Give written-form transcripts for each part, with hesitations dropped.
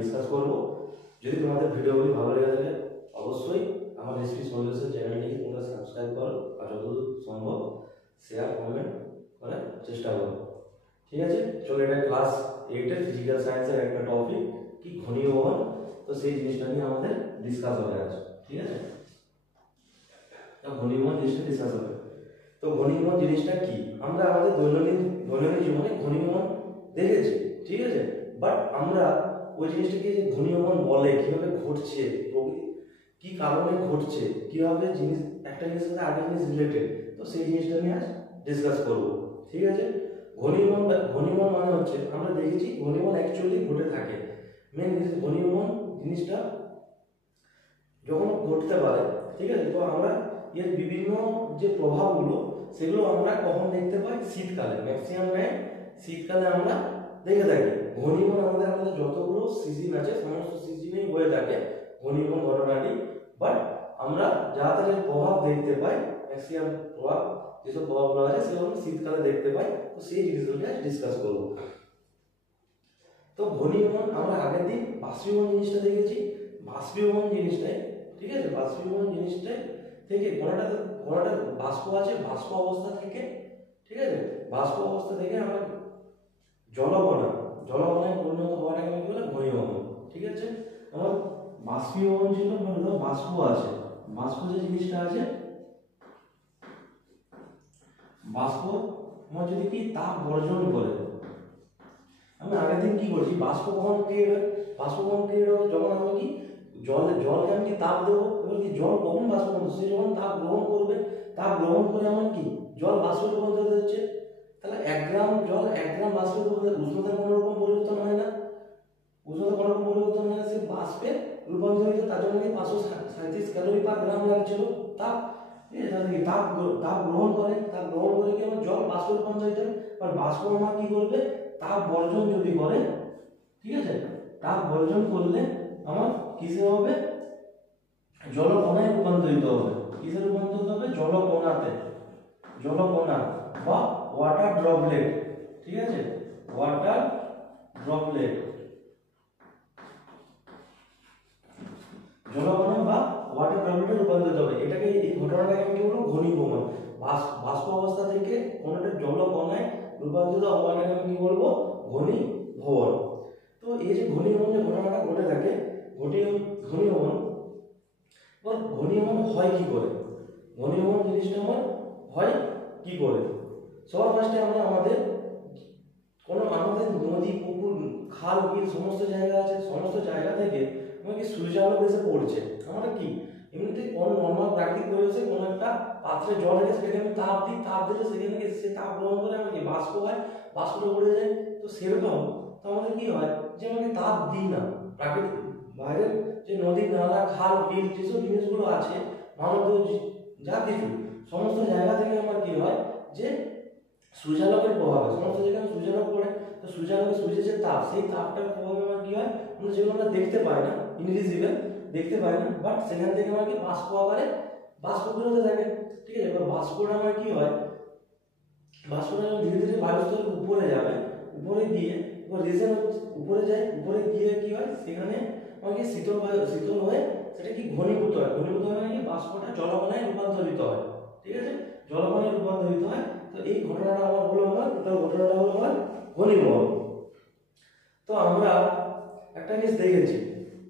Discuss করব। যদি তোমাদের ভিডিওগুলি ভালো লেগে থাকে অবশ্যই আমার রেসিপি সলিউশন চ্যানেলটিকে তোমরা সাবস্ক্রাইব করো আর যতদূর সম্ভব শেয়ার কমেন্ট করার চেষ্টা করো। ঠিক আছে, চলো এটা ক্লাস 8 এর ফিজিক্যাল সায়েন্সের একটা টপিক কি ঘনীভবন, তো সেই জিনিসটা নিয়ে আমাদের ডিসকাস হবে আজ। ঠিক আছে, তো ঘনীভবন জিনিসটা ডিসকাস হবে। তো ঘনীভবন জিনিসটা কি, আমরা আমাদের দৈনন্দিন জীবনে ঘনীভবন দেখেছি, ঠিক আছে, বাট আমরা ওই জিনিসটাকে যে ঘনীভবন বলে কিভাবে ঘটছে, কি কারণে ঘটছে, কিভাবে জিনিস একটা জিনিসের সাথে আরেকটা জিনিস রিলেটেড, তো সেই জিনিসটা নিয়ে আজ ডিসকাস করব। ঠিক আছে, ঘনীভবন মানে হচ্ছে আমরা দেখেছি ঘনীভবন অ্যাকচুয়ালি ঘটে থাকে। মেন ঘনীভবন জিনিসটা যখন ঘটতে পারে, ঠিক আছে, তো আমরা এর বিভিন্ন যে প্রভাবগুলো সেগুলো আমরা কখন দেখতে পাই, শীতকালে, ম্যাক্সিমাম টাইম শীতকালে আমরা দেখে থাকি। ঘনীভবন আমাদের যতগুলো সিজন আছে সমস্ত সিজনেই হয়ে থাকে ঘনীভবন ঘটনাটি, বাট আমরা যাদের প্রভাব দেখতে পাই, ম্যাক্সিমাম প্রভাব যেসব প্রভাবগুলো আছে সেগুলো শীতকালে দেখতে পাই, তো সেই জিনিসগুলো ডিসকাস করবো। তো ঘনীভবন আমরা আগের দিন বাষ্পীভবন জিনিসটা দেখেছি। বাষ্পীভবন জিনিসটাই, ঠিক আছে, বাষ্পীভবন জিনিসটাই থেকে কোনটা বাষ্প আছে, বাষ্প অবস্থা থেকে, ঠিক আছে, বাষ্প অবস্থা থেকে আমরা জলকণায় পরিণত হওয়াটাকে আমরা কি বলে ঘনীভবন। ঠিক আছে, আমার বাষ্পীভবন ছিল হলো বাষ্প আছে, বাষ্প যে জিনিসটা আছে, বাষ্প আমার যদি কি তাপ বর্জন করে, আমি আগের দিন কি করছি, বাষ্প কখন ক্রিয়েট হয়, বাষ্প কখন ক্রিয়েট হবে যখন আমরা কি জলকে আমি কি তাপ দেবো, এবার কি জল কখন বাষ্প করবে, সে যখন তাপ গ্রহণ করবে, তাপ গ্রহণ করে আমার কি জল বাষ্পে রূপান্তরিত হচ্ছে। তাহলে 1 গ্রাম জল 1 গ্রাম বাষ্পে উষ্ণতার কোনো রকম পরিবর্তন হয় না, উষ্ণতা কোনো রকম পরিবর্তন হয় না, সে বাষ্পে রূপান্তরিত, তার জন্য 537 ক্যালোরি পার গ্রাম লাগছিল তাপ। তাপ গ্রহণ করে কি আমার জল বাষ্পে রূপান্তরিত হয়, আর বাষ্প আমার কি করবে, তাপ বর্জন যদি করে, ঠিক আছে, তাপ বর্জন করলে আমার কিসে হবে, জলকণায় রূপান্তরিত হবে। কিসে রূপান্তরিত হবে, জলকণাতে, জলকণা বা ওয়াটার ড্রপলেট। ঠিক আছে, ওয়াটার ড্রপলেট, জলকণা বা ওয়াটার ড্রপলেটে রূপান্তরিত হবে। এটাকে এই ঘটনাটাকে আমি কি বলবো, ঘনীভবন। বাষ্প অবস্থা থেকে কোনটা জলকণায় রূপান্তরিত হওয়াটাকে আমি কি বলবো, ঘনীভবন। তো এই যে ঘনীভবন যে ঘটনাটা ঘটে থাকে, ঘনীভবন হয় কি করে, ঘনীভবন জিনিসটা আমার হয় কি করে। সবার ফার্স্টে আমরা আমাদের নদী, পুকুর, খাল, বিল সমস্ত জায়গা আছে, সমস্ত জায়গা থেকে আমাকে সূর্যালোক এসে পড়ছে। আমরা কি এমনিতে কোনো নর্মাল প্রাকৃতিক পরিবেশে কোনো একটা পাত্রে জল রেখে সেটাকে আমি তাপ দিই, তাপ দিলে সেখানে থেকে সে তাপ গ্রহণ করে আমাকে বাষ্প হয়, বাষ্পটা উড়ে যায়। তো সেরকম তো আমাদের কি হয় যে আমাকে তাপ দিই না, প্রাকৃতিক বাইরের যে নদী, নালা, খাল, বিল যেসব জিনিসগুলো আছে, মানব যা কিছু সমস্ত জায়গা থেকে আমার কি হয় যে সূর্যালোকের প্রভাবে সমস্ত জায়গায় সূর্যালোক পড়ে। তো সূর্যের যে তাপ, সেই তাপটার প্রভাবে আমার কি হয়, আমরা যেগুলো আমরা দেখতে পাই না, ইনভিজিবল দেখতে পাই না, বাট সেখান থেকে আমার কি বাষ্প আকারে বাষ্প বেরোতে থাকে। ঠিক আছে, এবার বাষ্পটা আমার কি হয়, বাষ্পটা যখন ধীরে ধীরে বায়ুস্তরের উপরে যাবে, উপরে গিয়ে রিজন উপরে যায়, উপরে গিয়ে কি হয়, সেখানে আমাকে শীতল হয়ে সেটা কি ঘনীভূত হয়, ঘনীভূত হয়ে কি বাষ্পটা জলকণায় রূপান্তরিত হয়। ঠিক আছে, জলকণায় রূপান্তরিত হয়। তো এই ঘটনাটা আমার হলো আমার ঘনীভবন। তো আমরা একটা জিনিস দেখেছি,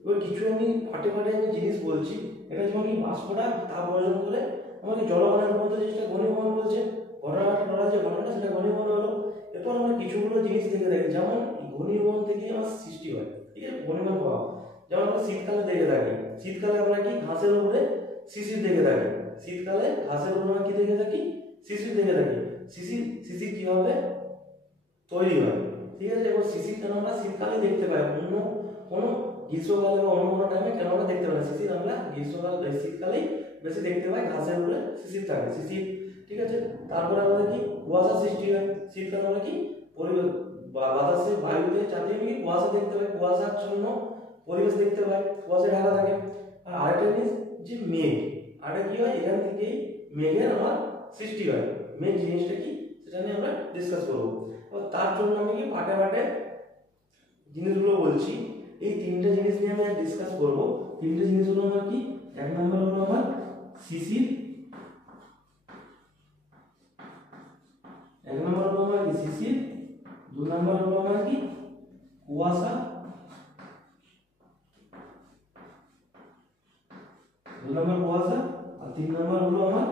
এবার কিছু আমি ফাটে আমি জিনিস বলছি, এটা যেমন কি বাষ্পটা তাপ বর্জন করে আমাকে জলকণায় রূপান্তরিত, জিনিসটা ঘনীভবন বলছে। ঘটনাটা যে ঘটনাটা সেটা ঘনীভবন হলো। এরপর আমরা কিছুগুলো জিনিস দেখে থাকি, যেমন ঘনীভবন থেকে আমার সৃষ্টি হয়, ঠিক আছে, ঘনীভবন প্রভাব। যেমন আমরা শীতকালে দেখে থাকি, শীতকালে আমরা কি ঘাসের উপরে শিশির দেখে থাকি, শীতকালে ঘাসের উপরে আমরা কি দেখে থাকি, শিশির দেখে থাকি। শিশির কিভাবে তৈরি হয়, ঠিক আছে, এবং শিশির কেন আমরা শীতকালে দেখতে পাই, অন্য কোনো গ্রীষ্মকালে বা অন্য কোনো টাইমে কেন আমরা দেখতে পাই না, শিশির আমরা শীতকালেই বেশি দেখতে পাই, ঘাসের উপরে শিশির থাকে, শিশির। ঠিক আছে, তারপরে আমাদের কি কুয়াশা সৃষ্টি হয়, শীতকালে আমরা কি পরিবেশ বাতাসে বায়ুতে চাপিয়ে কি কুয়াশা দেখতে পাই, কুয়াশাচ্ছন্ন পরিবেশ দেখতে পাই, কুয়াশা ঢাকা থাকে। আর আরেকটা জিনিস যে মেঘ, আরেকটা কি হয়, এখান থেকেই মেঘের আমার সৃষ্টি হয়। মেঘ জিনিসটা কি সেটা নিয়ে আমরা ডিসকাস করবো। তার জন্য আমি কি পাটে জিনিসগুলো বলছি, এই তিনটা জিনিস নিয়ে আমি ডিসকাস করব। তিনটা জিনিস হলো আমার কি, এক নম্বর হলো আমার শিশির, এক নম্বর হলো আমার কি শিশির, দুই নম্বর হলো আমার কি কুয়াশা, দুই নম্বর কুয়াশা, আর তিন নম্বর হলো আমার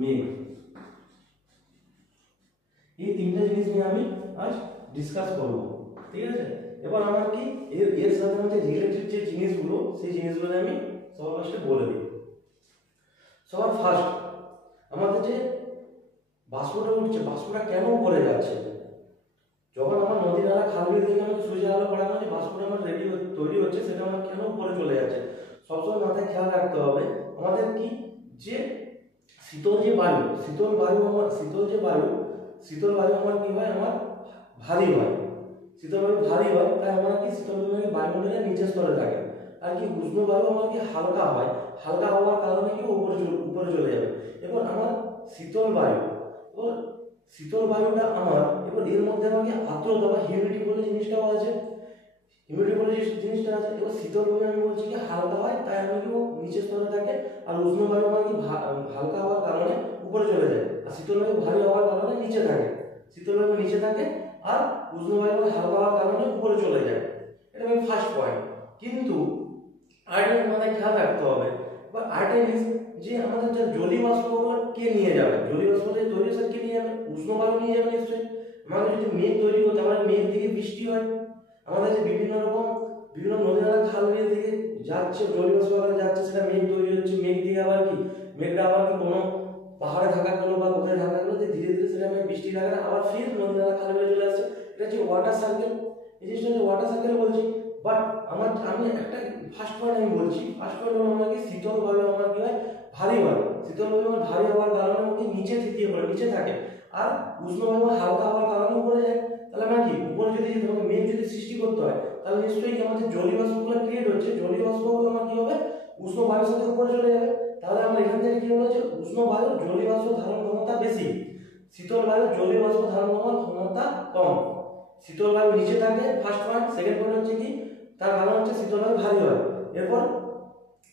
মেঘ। এই তিনটা জিনিস নিয়ে আমি আজ ডিসকাস করব, ঠিক আছে। এবার আমার কি এর সাথে মধ্যে রিলেটেড যে জিনিসগুলো, সেই জিনিসগুলো আমি সবার ফার্স্টে বলে দিই। সবার ফার্স্ট আমাদের যে বাষ্পটা উঠছে, বাষ্পটা কেন উপরে যাচ্ছে? যখন আমার নদী নালা খাল বিল থেকে আমাকে সূর্যের আলো পড়ানো যে বাষ্পটা আমার তৈরি হচ্ছে, সেটা আমার কেন উপরে চলে যাচ্ছে? সবসময় মাথায় খেয়াল রাখতে হবে আমাদের কি, যে শীতল যে বায়ু, শীতল বায়ু আমার কি হয়, আমার ভারী হয়। শীতল বায়ু ভারী হয়, তাই আমার কি শীতল বায়ু বায়ুমণ্ডলের নিচের স্তরে থাকে। আর কি উষ্ণ বায়ু আমার কি হালকা হয়, হালকা হওয়ার কারণে কি উপরে চলে যাবে। এবার আমার শীতল বায়ুটা আমার, এবার এর মধ্যে আমাকে আর্দ্রতা বা হিউমিডিটি বলে জিনিসটাও আছে, এবার শীতল বায়ু আমি বলছি কি হালকা হয়, তাই আমি কি নিচের স্তরে থাকে। আর উষ্ণ বায়ু আমার কি হালকা হওয়ার কারণে উপরে চলে যায়, আর শীতল বায়ু ভারী হওয়ার কারণে নিচে থাকে। শীতল বায়ু নিচে থাকে আর উষ্ণ বায়ু হালকা হওয়ার কারণে উপরে চলে যায়। এটা আমি ফার্স্ট পয়েন্ট। কিন্তু আরেকটা মাথায় খেয়াল রাখতে হবে, বা আরেকটা জিনিস, যে আমাদের যে জলীয় বাষ্পগুলো কে নিয়ে যাবে, জলীয় বাষ্প যে তৈরি হচ্ছে কে নিয়ে যাবে? উষ্ণ বায়ু নিয়ে যাবে নিশ্চয়ই। আমাদের যদি মেঘ তৈরি করতে, আমাদের মেঘ থেকে বৃষ্টি হয়, আমাদের যে বিভিন্ন নদী নালা খাল বিল থেকে যাচ্ছে জলীয় বাষ্প আকারে যাচ্ছে, সেটা মেঘ তৈরি হচ্ছে। মেঘ থেকে আবার কি, মেঘটা আবার কি কোনো পাহাড়ে থাকা গেলো বা কোথায় থাকা গেলো, যে ধীরে ধীরে সেটা বৃষ্টির আকারে আবার ফির নদী নালা খাল বিলে চলে আসছে। এটা হচ্ছে ওয়াটার সার্কেল। এই জিনিসটা হচ্ছে ওয়াটার সার্কেল বলছি। বাট আমি একটা ফার্স্ট পয়েন্ট আমি বলছি, ফার্স্ট পয়েন্ট হলো আমার কি শীতল বায়ু আমার কি হয়, ভারী হয়। শীতল বায়ু আমার ভারী হওয়ার কারণে আমাকে নিচে থেকে পড়ে, নিচে থাকে। আর উষ্ণ বায়ু হালকা হওয়ার কারণে উপরে যায়। তাহলে আমার কি উপরে যদি তোমাকে মেঘ যদি সৃষ্টি করতে হয়, তাহলে নিশ্চয়ই কি আমাদের জলীয় বাষ্পগুলো ক্রিয়েট হচ্ছে, জলীয় বাষ্পগুলো আমার কি হবে, উষ্ণ বায়ুর সাথে উপরে চলে যাবে। তাহলে আমরা এখান থেকে কি হলো, যে উষ্ণ বায়ুর জলীয় বাষ্প ধারণ ক্ষমতা বেশি, শীতল বায়ুর জলীয় বাষ্প ধারণ ক্ষমতা কম। শীতল বায়ু নিচে থাকে, ফার্স্ট পয়েন্ট। সেকেন্ড পয়েন্ট হচ্ছে কি, তার কারণ হচ্ছে শীতল বায়ু ভারী হয়। এরপর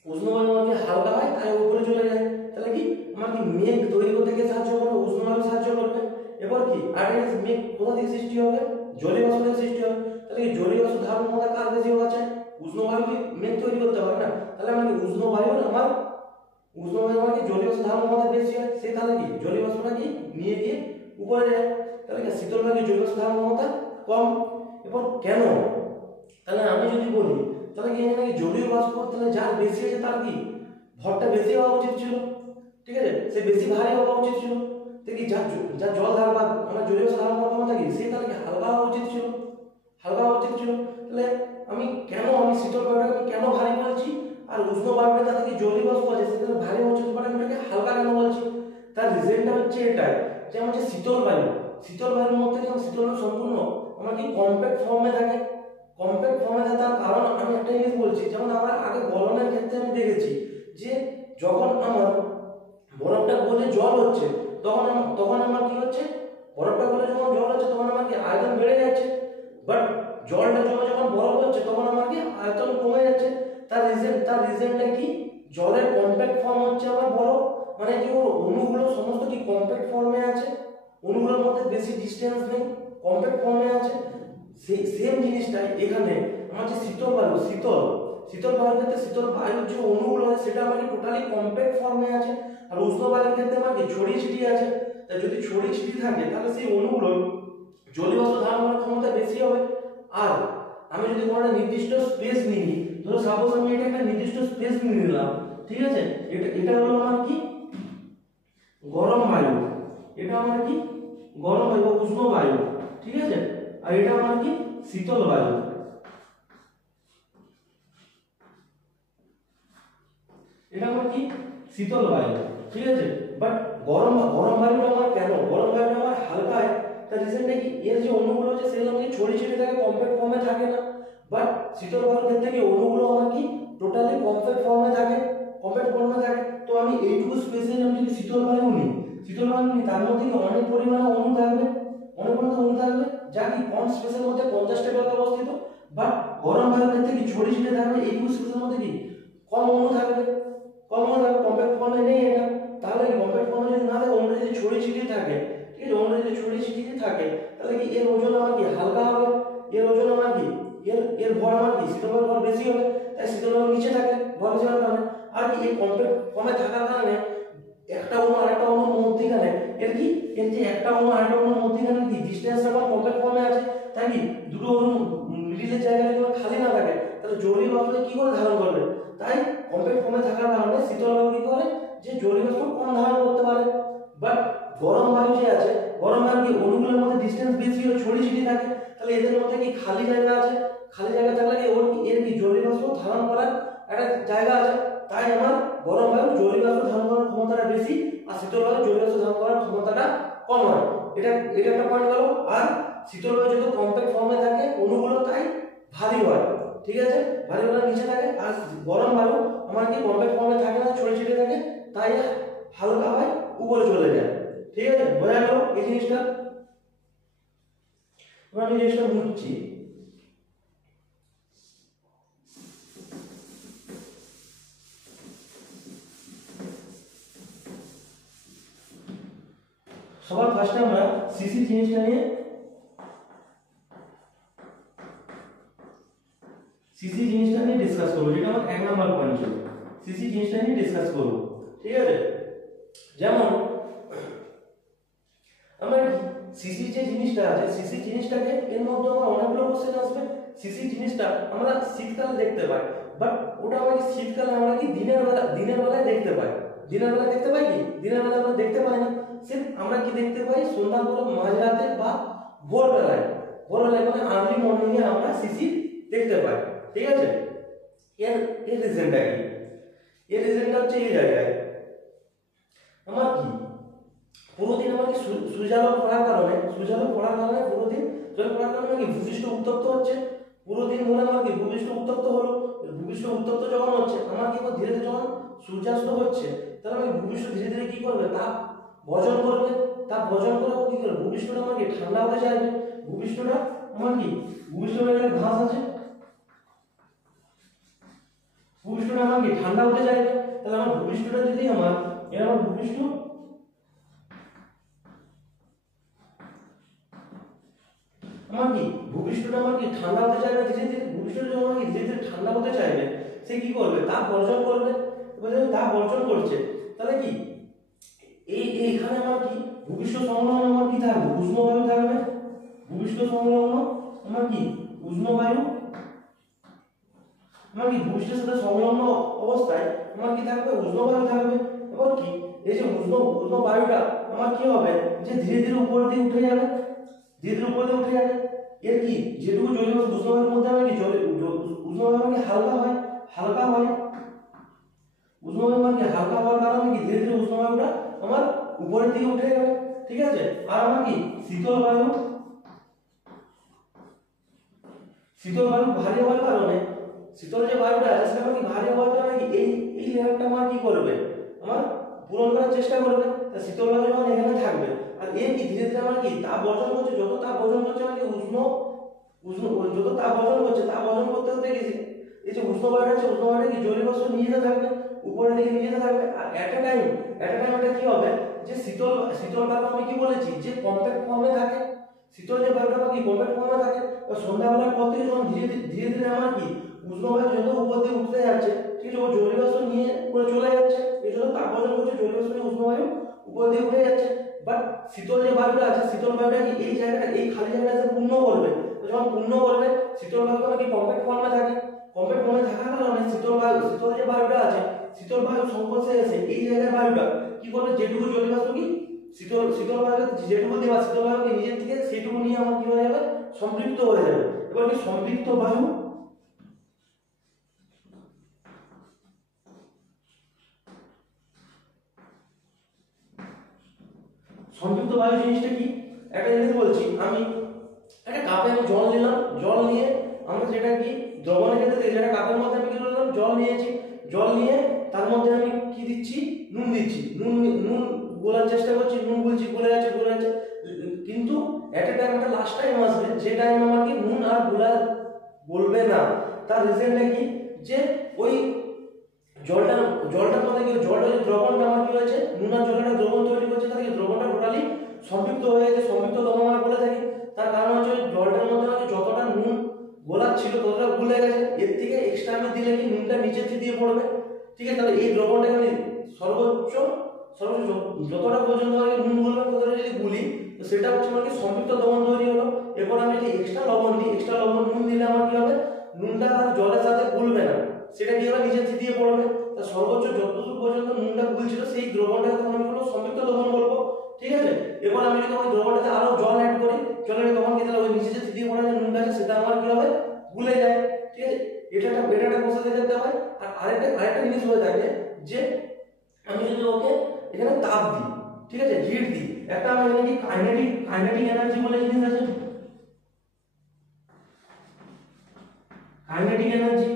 উষ্ণ বায়ু আমাকে হালকা হয়, তাই উপরে চলে যায়। তাহলে কি আমার কি মেঘ তৈরি করতে গিয়ে সাহায্য করবে, উষ্ণ বায়ু সাহায্য করবে। এবার কি আর্টিফিশিয়াল মেঘ কোথা থেকে সৃষ্টি হবে, জলীয় বাষ্প থেকে সৃষ্টি হবে। তাহলে কি জলীয় বাষ্প ধারণ ক্ষমতা কার বেশি হওয়া চাই? উষ্ণ বায়ু মেঘ তৈরি করতে পারে না। তাহলে আমাকে উষ্ণ বায়ু আমাকে জলীয় বাষ্প ধারণ ক্ষমতা বেশি হয়, সে তাহলে কি জলীয় বাষ্পটা কি নিয়ে গিয়ে উপরে যায়। তাহলে কি শীতল বায়ু জলীয় বাষ্প ধারণ ক্ষমতা কম। এবার কেন? তাহলে আমি যদি বলি, তাহলে কি এখানে জলীয় বাষ্প তাহলে যার বেশি আছে তার কি ভরটা বেশি হওয়া উচিত ছিল, ঠিক আছে, সে বেশি ভারী হওয়া উচিত ছিল। দেখি যার জল ধারবা আমরা জলীয় বাষ্প ধারণ করার ক্ষমতা কি, সে তাহলে কি হালকা হওয়া উচিত ছিল, তাহলে আমি শীতল বায়ুটাকে কেন ভারী বলছি, আর উষ্ণ বায়ুটা তাতে কি জলীয় বাষ্প আছে, সেটা ভারী হওয়া উচিত, মানে এটাকে হালকা কেন বলছি? তার রিজনটা হচ্ছে এটাই, যে আমার যে শীতল বায়ুর মধ্যে যখন শীতল বায়ু সম্পূর্ণ আমার কি কম্প্যাক্ট ফর্মে থাকে। তার কারণ আমি একটা জিনিস বলছি, যেমন আমরা আগে গলনের ক্ষেত্রে আমি দেখেছি, যে যখন আমার বরফটা গলে জল হচ্ছে, তখন আমার কি হচ্ছে, বরফটা গলে যখন জল হচ্ছে তখন আমার কি আয়তন বেড়ে যাচ্ছে। বাট জলটা যখন বরফ হচ্ছে তখন আমার কি আয়তন কমে যাচ্ছে। তার রিজনটা কি, জলের কম্প্যাক্ট ফর্ম হচ্ছে আমার বরফ, মানে কি ওর অণুগুলো সমস্ত কি কম্প্যাক্ট ফর্মে আছে, অণুগুলোর মধ্যে বেশি ডিসটেন্স নেই, কম্প্যাক্ট ফর্মে আছে। সেই সেম জিনিসটাই এখানে আমার যে শীতল বায়ুর ক্ষেত্রে শীতল বায়ুর যে অণুগুলো আছে সেটা আমার টোটালি কম্প্যাক্ট ফর্মে আছে। আর উষ্ণ বায়ুর ক্ষেত্রে আমার কি ছড়িয়ে ছিটিয়ে আছে। তাই যদি ছড়িয়ে ছিটিয়ে থাকে তাহলে সেই অণুগুলো জলীয় বাষ্প ধারণ করার ক্ষমতা বেশি হবে। আর আমি যদি কোনো একটা নির্দিষ্ট স্পেস নিই, ধরো সাপোজ আমি এটা একটা নির্দিষ্ট স্পেস নিয়ে নিলাম, ঠিক আছে, এটা হলো আমার কি গরম বায়ু, এটা আমার কি গরম বায়ু বা উষ্ণ বায়ু, ঠিক আছে, আর এটা আমার কি শীতল বায়ু। এটা আমার কি শীতল বায়ু, ঠিক আছে। বাট গরম বায়ুটা আমার কেন, গরম বায়ুটা আমার হালকা, তার রিজনটা কি, এর যে অণুগুলো আছে সেগুলো কি ছড়িয়ে ছিটিয়ে থাকে, কম্প্যাক্ট ফর্মে থাকে না। বাট শীতল বায়ুর ক্ষেত্রে কি অণুগুলো আমার কি টোটালি কম্প্যাক্ট ফর্মে থাকে। তো আমি এইটুকু স্পেসে আমি যদি শীতল বায়ু নিই, তার মধ্যে কি অনেক পরিমাণে অণু থাকবে, যা কি কম স্পেসের মধ্যে কনজাস্টেবল অবস্থিত। বাট গরম বায়ুর ক্ষেত্রে কি ছড়িয়ে ছিটিয়ে থাকবে, এই পরিস্থিতির মধ্যে কি কম অণু থাকবে, কম্প্যাক্ট ফর্মে নেই এটা। তাহলে কি কম্প্যাক্ট ফর্মে যদি না থাকে, অণু যদি ছড়িয়ে ছিটিয়ে থাকে, ঠিক আছে, অণু যদি ছড়িয়ে ছিটিয়ে থাকে, তাহলে কি এর ওজন আমার কি হালকা হবে, এর ওজন আমার কি এর ভর আমার কি শীতল বায়ুর ভর বেশি হবে, তাই শীতল বায়ু নিচে থাকে ভর বেশি হওয়ার কারণে। আর কি এই কম্প্যাক্ট ফর্মে থাকার কারণে একটা অণু আরেকটা অণুর মধ্যখানে এর যে একটা অণু আরেকটা অণুর মধ্যখানে কি ডিসটেন্স যখন কম্প্যাক্ট ফর্মে আছে, তাই কি দুটো অণু মিডিলের জায়গায় যদি খালি না থাকে, তাহলে জলীয় বাষ্পকে কি করে ধারণ করবে, তাই কম্প্যাক্ট ফর্মে থাকার কারণে শীতল বায়ু কি করে যে জলীয় বাষ্প কম ধারণ করতে পারে। বাট গরম বায়ু যে আছে, গরম বায়ু কি অণুগুলোর মধ্যে ডিসটেন্স বেশি হয়ে ছড়িয়ে ছিটিয়ে থাকে, তাহলে এদের মধ্যে কি খালি জায়গা আছে, খালি জায়গা থাকলে কি এর কি জলীয় বাষ্প ধারণ করার একটা জায়গা আছে, তাই আমার গরম বায়ু জলীয় বাষ্প ধারণ করার ক্ষমতাটা বেশি, আর শীতল বায়ু জলীয় বাষ্প ধারণ করার ক্ষমতাটা কম হয়। এটা একটা পয়েন্ট গেল। আর শীতল বায়ু যত কম্প্যাক্ট ফর্মে থাকে, অণুগুলো তাই ভারী হয়, ঠিক আছে, ভারী হলে নিচে থাকে। আর গরম বায়ু আমার কি কম্প্যাক্ট ফর্মে থাকে না, ছড়িয়ে ছিটিয়ে থাকে, তাই হালকা হয়, উপরে চলে যায়। ঠিক আছে, বোঝা গেল এই জিনিসটা। আমি জিনিসটা বুঝছি। সবার ফার্স্টে আমরা সিসি জিনিসটা নিয়ে ডিসকাস করব, যেটা আমার 1 নাম্বার পয়েন্ট ছিল। সিসি জিনিসটা নিয়ে ডিসকাস করব, ঠিক আছে। যেমন আমরা সিসি যে জিনিসটা আছে, সিসি জিনিসটাকে এর মধ্যে আমার অনেকগুলো কোশ্চেন আসবে। সিসি জিনিসটা আমরা শীতকালে দেখতে পাই, বাট ওটা আমরা কি শীতকালে আমরা কি দিনের বেলায় দেখতে পাই, দিনের বেলা দেখতে পাই কি, দিনের বেলা আমরা দেখতে পাই না। সির্ফ আমরা কি দেখতে পাই, সন্ধ্যার পরে, মাঝরাতে বা ভোরবেলায় মানে আর্লি মর্নিং এ আমরা সিসি দেখতে পাই, ঠিক আছে। এর রিজনটা কি, এর রিজনটা হচ্ছে এই জায়গায় আমার কি পুরো দিন আমার কি সূর্যালোক পড়ার কারণে পুরো দিন জল পড়ার কারণে কি ভূপৃষ্ঠ উত্তপ্ত হচ্ছে, পুরো দিন ধরে আমার কি ভূপৃষ্ঠ উত্তপ্ত হলো। ভূপৃষ্ঠ উত্তপ্ত যখন হচ্ছে, আমার কি ধীরে ধীরে যখন সূর্যাস্ত হচ্ছে, তাহলে আমি ভূপৃষ্ঠ ধীরে ধীরে কি করবে, তাপ বর্জন করে কি করবে, ভূপৃষ্ঠটা আমার কি ঠান্ডা হতে চাইবে। ভূপৃষ্ঠটা আমার কি ভূপৃষ্ঠের ঘাস আছে, ভূপৃষ্ঠটা আমার কি ঠান্ডা হতে চাইবে। তাহলে আমার ভূপৃষ্ঠটা যদি আমার ভূপৃষ্ঠ আমার কি ভূপৃষ্ঠটা আমার কি ঠান্ডা হতে চাইবে ধীরে ধীরে। ভূপৃষ্ঠটা যখন আমার কি ধীরে ধীরে ঠান্ডা হতে চাইবে, সে কি করবে, তাপ বর্জন করবে। এবার যখন তাপ বর্জন করছে, তাহলে কি এইখানে আমার কি ভূপৃষ্ঠ সংলগ্ন আমার কি থাকবে, উষ্ণ বায়ু থাকবে। ভূপৃষ্ঠ সংলগ্ন আমার কি উষ্ণ বায়ু, আমার কি ভূপৃষ্ঠের সাথে সংলগ্ন অবস্থায় আমার কি থাকবে, উষ্ণ বায়ু থাকবে। এবার কি এই যে উষ্ণ বায়ুটা আমার কি হবে, যে ধীরে ধীরে উপর দিকে উঠে যাবে, এর কি যেটুকু জলীয় উষ্ণ বায়ুর মধ্যে আমার কি উষ্ণ বায়ু আমার কি হালকা হয়, উষ্ণ বায়ু আমার কি হালকা হওয়ার কারণে কি ধীরে ধীরে উষ্ণ বায়ুটা আমার উপরের দিকে উঠে যাবে, ঠিক আছে। আর আমার কি শীতল বায়ু ভারী হওয়ার কারণে, শীতল যে বায়ুটা আছে সেটা আমার কি ভারী হওয়ার কারণে কি এই লেয়ারটা আমার কি করবে, আমার পূরণ করার চেষ্টা করবে। তা শীতল বায়ু যখন এখানে থাকবে, আর এর কি ধীরে ধীরে আমার কি তাপ বর্জন করছে, যত তাপ বর্জন করছে আমার কি যত তাপ বর্জন করতে হতে গেছে, এই যে উষ্ণ বায়ুটা আছে, উষ্ণ বায়ুটা কি জলীয় বাষ্প নিয়ে যেতে থাকবে, উপরের দিকে নিয়ে যেতে থাকবে। আর এট এ টাইম এটা কি হবে, যে শীতল বায়ু আমি কি বলেছি, যে কম্প্যাক্ট ফর্মে থাকে, শীতল যে বায়ুটা আমার কি কম্প্যাক্ট ফর্মে থাকে। সন্ধ্যাবেলার পর থেকে যখন ধীরে ধীরে আমার কি উষ্ণ বায়ু যত উপর দিকে উঠতে যাচ্ছে, ঠিক আছে, ও জলীয় বাষ্প নিয়ে উপরে চলে যাচ্ছে, এই জন্য তাপ বর্জন করছে, জলীয় বাষ্প নিয়ে উষ্ণ বায়ু উপর দিকে উঠে যাচ্ছে। বাট শীতল যে বায়ুটা আছে, শীতল বায়ুটা কি এই জায়গাটা, এই খালি জায়গাটা পূর্ণ করবে। যখন পূর্ণ করবে, শীতল বায়ুটা কি কম্প্যাক্ট ফর্মে থাকে, কম্প্যাক্ট ফর্মে থাকার কারণে শীতল যে বায়ুটা আছে, শীতল বায়ু সংস্পর্শে এসে এই জায়গার বায়ুটা কি করবে, যেটুকু জলীয় বাষ্প কি শীতল বায়ু যেটুকু দেওয়া, শীতল বায়ুকে নিজের থেকে সেটুকু নিয়ে আমার কি হয়ে যাবে, সম্পৃক্ত হয়ে যাবে। এবার কি সম্পৃক্ত বায়ু, সম্পৃক্ত বায়ু জিনিসটা কি, একটা জিনিস বলছি, আমি একটা কাপে জল নিলাম, জল নিয়ে আমরা যেটা কি দ্রবণের ক্ষেত্রে দেখি, যেটা কাপের মধ্যে আমি কি করলাম, জল নিয়েছি, জল নিয়ে তার মধ্যে আমি কি দিচ্ছি, নুন দিচ্ছি, নুন গোলার চেষ্টা করছি, নুন গুলছি, গলে যাচ্ছে, কিন্তু এট এ টাইম একটা লাস্ট টাইম আসবে, যে টাইম আমার কি নুন আর গলবে না। তার রিজনটা কি, যে ওই জলটার মধ্যে কি জলটা যে দ্রবণটা আমার কি হয়েছে, নুন আর জলের একটা দ্রবণ তৈরি করছে, তাহলে দ্রবণটা টোটালি সম্পৃক্ত হয়ে গেছে, সম্পৃক্ত দ্রবণ আমরা বলে থাকি। তার কারণ হচ্ছে জলটার মধ্যে মানে যতটা নুন গোলার ছিল ততটা গুলে গেছে, এর থেকে এক্সট্রা আমি দিলে কি নুনটা নিচে দিয়ে পড়বে, ঠিক আছে। তাহলে এই দ্রবণটাকে আমি সর্বোচ্চ যতটা পর্যন্ত নুন গলবে ততটা যদি গুলি, তো সেটা হচ্ছে আমার কি সম্পৃক্ত দ্রবণ তৈরি হলো। এরপর আমি যদি এক্সট্রা লবণ দিই, এক্সট্রা লবণ নুন দিলে আমার কি হবে, নুনটা আর জলের সাথে গুলবে না, সেটা কি হবে নিচে দিয়ে পড়বে। তা সর্বোচ্চ যতদূর পর্যন্ত নুনটা গুলছিল সেই দ্রবণটাকে তখন আমি বলবো সম্পৃক্ত দ্রবণ বলবো, ঠিক আছে। এবার আমি যদি ওই দ্রবণটাতে আরো জল অ্যাড করি, জলের তখন কি তাহলে ওই নিচে যে দিয়ে পড়া যে নুনটা আছে সেটা আমার কি হবে, গুলে যায়, ঠিক আছে। এটা একটা প্রসেস দেখতে হয়। আর আরেকটা জিনিস হয়ে থাকে যে আমি যদি ওকে এখানে তাপ দিই, ঠিক আছে, হিট দিই, একটা আমি এখানে কি কাইনেটিক এনার্জি বলে জিনিস আছে, কাইনেটিক এনার্জি।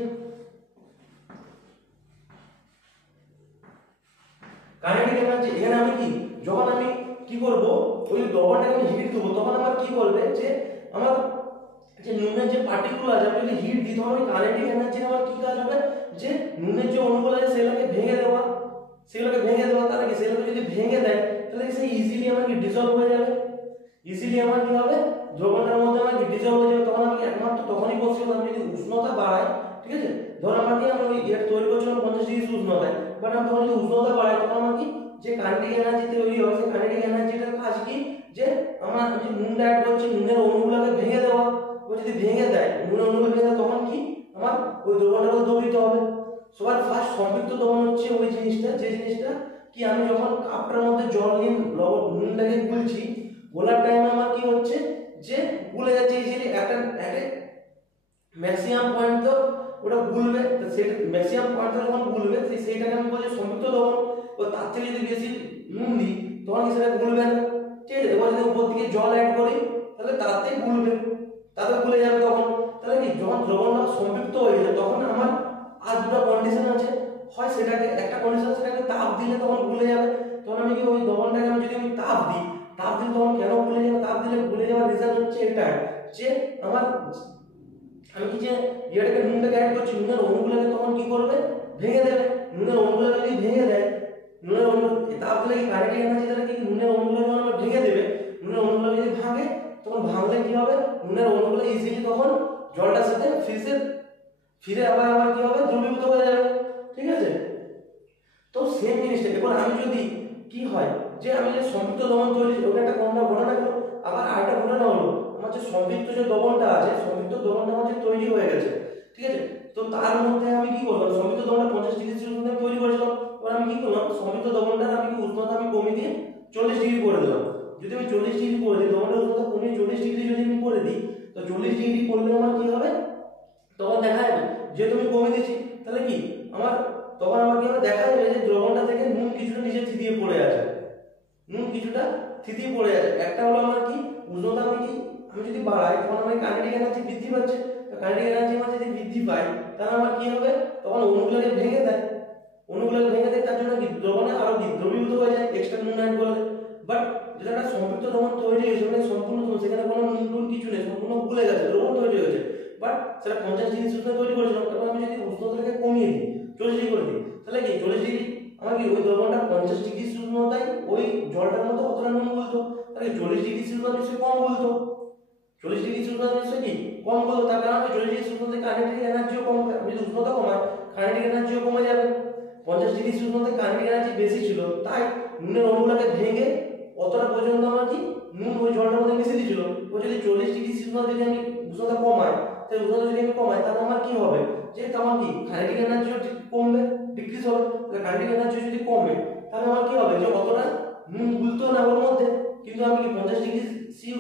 কাইনেটিক এনার্জি এখানে আমি কি, যখন আমি কি করব ওই দ্রবণটাকে আমি হিট দেবো, তখন আমার কি করবে যে আমার যে নুনের যে পার্টিকুল আছে আমি যদি হিট দিই, তখন ওই কাইনেটিক এনার্জি আমার কি কাজ হবে, যে নুনের যে অণুগুলো আছে সেগুলোকে ভেঙে দেওয়া, তাহলে কি সেগুলোকে যদি ভেঙে দেয় তাহলে সেই ইজিলি আমার কি ডিসলভ হয়ে যাবে, ইজিলি আমার কি হবে দ্রবণটার মধ্যে আমার কি ডিসলভ হয়ে যাবে। তখন আমাকে একমাত্র তখনই পসিবল আমি যদি উষ্ণতা বাড়াই, ঠিক আছে। ধর আমাকে আমি ওই এর তৈরি করছিলাম 50 ডিগ্রি উষ্ণতায়, বাট আমি তখন যদি উষ্ণতা বাড়াই তখন আমার কি যে কাইনেটিক এনার্জি তৈরি হয়, সেই কাইনেটিক এনার্জিটার কাজ কি, যে আমার যে নুন অ্যাড করছি নুনের অণুগুলোকে ভেঙে দেওয়া। ও যদি ভেঙে দেয় নুনের অণুগুলো ভেঙে দেয় তখন কি আমার ওই দ্রবণটা দ্রবীভূত হবে। সবার ফার্স্ট সম্পৃক্ত দ্রবণ হচ্ছে ওই জিনিসটা, যে জিনিসটা কি আমি যখন কাপটার মধ্যে জল নিয়ে নুনটাকে গুলছি, গোলার টাইমে আমার কি হচ্ছে যে গুলে যাচ্ছে ইজিলি, একটা ম্যাক্সিমাম পয়েন্ট তো ওটা গুলবে, সেটা ম্যাক্সিমাম পয়েন্ট যখন গুলবে সেইটাকে আমি বলছি সম্পৃক্ত দ্রবণ। ও তার থেকে যদি বেশি নুন দিই তখন কি সেটা গুলবে না, ঠিক আছে। এবার যদি উপর দিকে জল অ্যাড করি তাহলে তাড়াতাড়ি গুলবে, তাতে গুলে যাবে তখন। তাহলে কি যখন দ্রবণটা সম্পৃক্ত হয়ে যাবে তখন আমার আর দুটো কন্ডিশন আছে, হয় সেটাকে একটা কন্ডিশন সেটাকে তাপ দিলে তখন গুলে যাবে, তখন আমি কি ওই দ্রবণটাকে আমি যদি তাপ দিই, তাপ দিলে তখন কেন গুলে যাবে, তাপ দিলে গুলে যাওয়ার রিজন হচ্ছে এটা, যে আমার আমি কি যে এটাকে নুনটাকে অ্যাড করছি, নুনের অণুগুলোকে তখন কি করবে, ভেঙে দেবে। নুনের অণুগুলো যদি ভেঙে দেয়, নুনের অণু তাপ দিলে কি কাইনেটিক এনার্জি দ্বারা কি নুনের অণুগুলো যখন আমরা ভেঙে দেবে, নুনের অণুগুলো যদি ভাঙে তখন ভাঙলে কি হবে, নুনের অণুগুলো ইজিলি তখন জলটার সাথে ফিরে আবার কি হবে দ্রবীভূত হয়ে যাবে, ঠিক আছে। তো সেম জিনিসটা এবার আমি যদি কি হয় যে আমি যে সম্পৃক্ত দ্রবণ তৈরি, ওটা একটা ঘটনা গেল। আবার আরেকটা ঘটনা হলো আমার যে সম্পৃক্ত যে দ্রবণটা আছে, সম্পৃক্ত দ্রবণটা আমার যে তৈরি হয়ে গেছে, ঠিক আছে। তো তার মধ্যে আমি কি করলাম, সম্পৃক্ত দ্রবণটা 50 ডিগ্রি সেলসিয়াস তৈরি করেছিলাম, এবার আমি কি করলাম সম্পৃক্ত দ্রবণটার আমি উষ্ণতা আমি কমিয়ে দিয়ে 40 ডিগ্রি করে দিলাম। যদি আমি 40 ডিগ্রি করে দিই, দ্রবণের উষ্ণতা কমিয়ে 40 ডিগ্রি যদি আমি করে দিই, তো 40 ডিগ্রি করলে আমার কি হবে, তখন দেখা যাবে যেহেতু আমি কমিয়ে দিচ্ছি তাহলে কি আমার তখন আমার কি হবে, দেখা যাবে যে দ্রবণটা থেকে নুন কিছুটা নিচে থিতিয়ে পড়ে আছে, নুন কিছুটা থিতিয়ে পড়ে আছে। একটা হলো আমার কি উষ্ণতা আমি যদি বাড়াই তখন আমার কাইনেটিক এনার্জি বৃদ্ধি পাচ্ছে, তো কাইনেটিক এনার্জি আমার যদি বৃদ্ধি পায় তাহলে আমার কি হবে, তখন অণুগুলোকে ভেঙে দেয়, তার জন্য কি দ্রবণে আরো কি দ্রবীভূত হয়ে যায় এক্সট্রা নুন অ্যাড করলে। বাট যেটা একটা সম্পৃক্ত দ্রবণ তৈরি হয়েছে মানে সম্পূর্ণ সেখানে কোনো নুন কিছু নেই, সম্পূর্ণ গুলে গেছে, দ্রবণ তৈরি হয়েছে, বাট সেটা 50 ডিগ্রি উষ্ণতা তৈরি করেছিলাম। তারপর আমি যদি উষ্ণতাটাকে কমিয়ে দিই 40 ডিগ্রি করে দিই, তাহলে কি 40 ডিগ্রি আমার কি ওই দ্রবণটা 50 ডিগ্রি উষ্ণতায় ওই জলটার মতো কতটা নুন গুলতো, তাহলে 40 ডিগ্রি উষ্ণতা নিশ্চয়ই কম গুলতো, 40 ডিগ্রি উষ্ণতা নিশ্চয়ই কি কম গুলতো। তার কারণে 40 ডিগ্রি উষ্ণতায় কাইনেটিক এনার্জিও কম, আমি যদি উষ্ণতা কমাই কাইনেটিক এনার্জিও কমে যাবে। 50 ডিগ্রি উষ্ণতায় কাইনেটিক এনার্জি বেশি ছিল, তাই নুনের অণুগুলোকে ভেঙে অতটা পর্যন্ত আমার কি নুন ওই জলটার মধ্যে মিশে দিয়েছিল। ও যদি 40 ডিগ্রি উষ্ণতা যদি আমি উষ্ণতা কমাই, তাই উষ্ণতা যদি আমি কমাই তাহলে আমার কি হবে, যে আমার কি কাইনেটিক এনার্জিও কমবে, ডিক্রিজ হবে। তাহলে কাইনেটিক এনার্জি যদি কমে তাহলে আমার কি হবে, যে অতটা নুন গুলতো না ওর মধ্যে, কিন্তু আমি কি 50 ডিগ্রি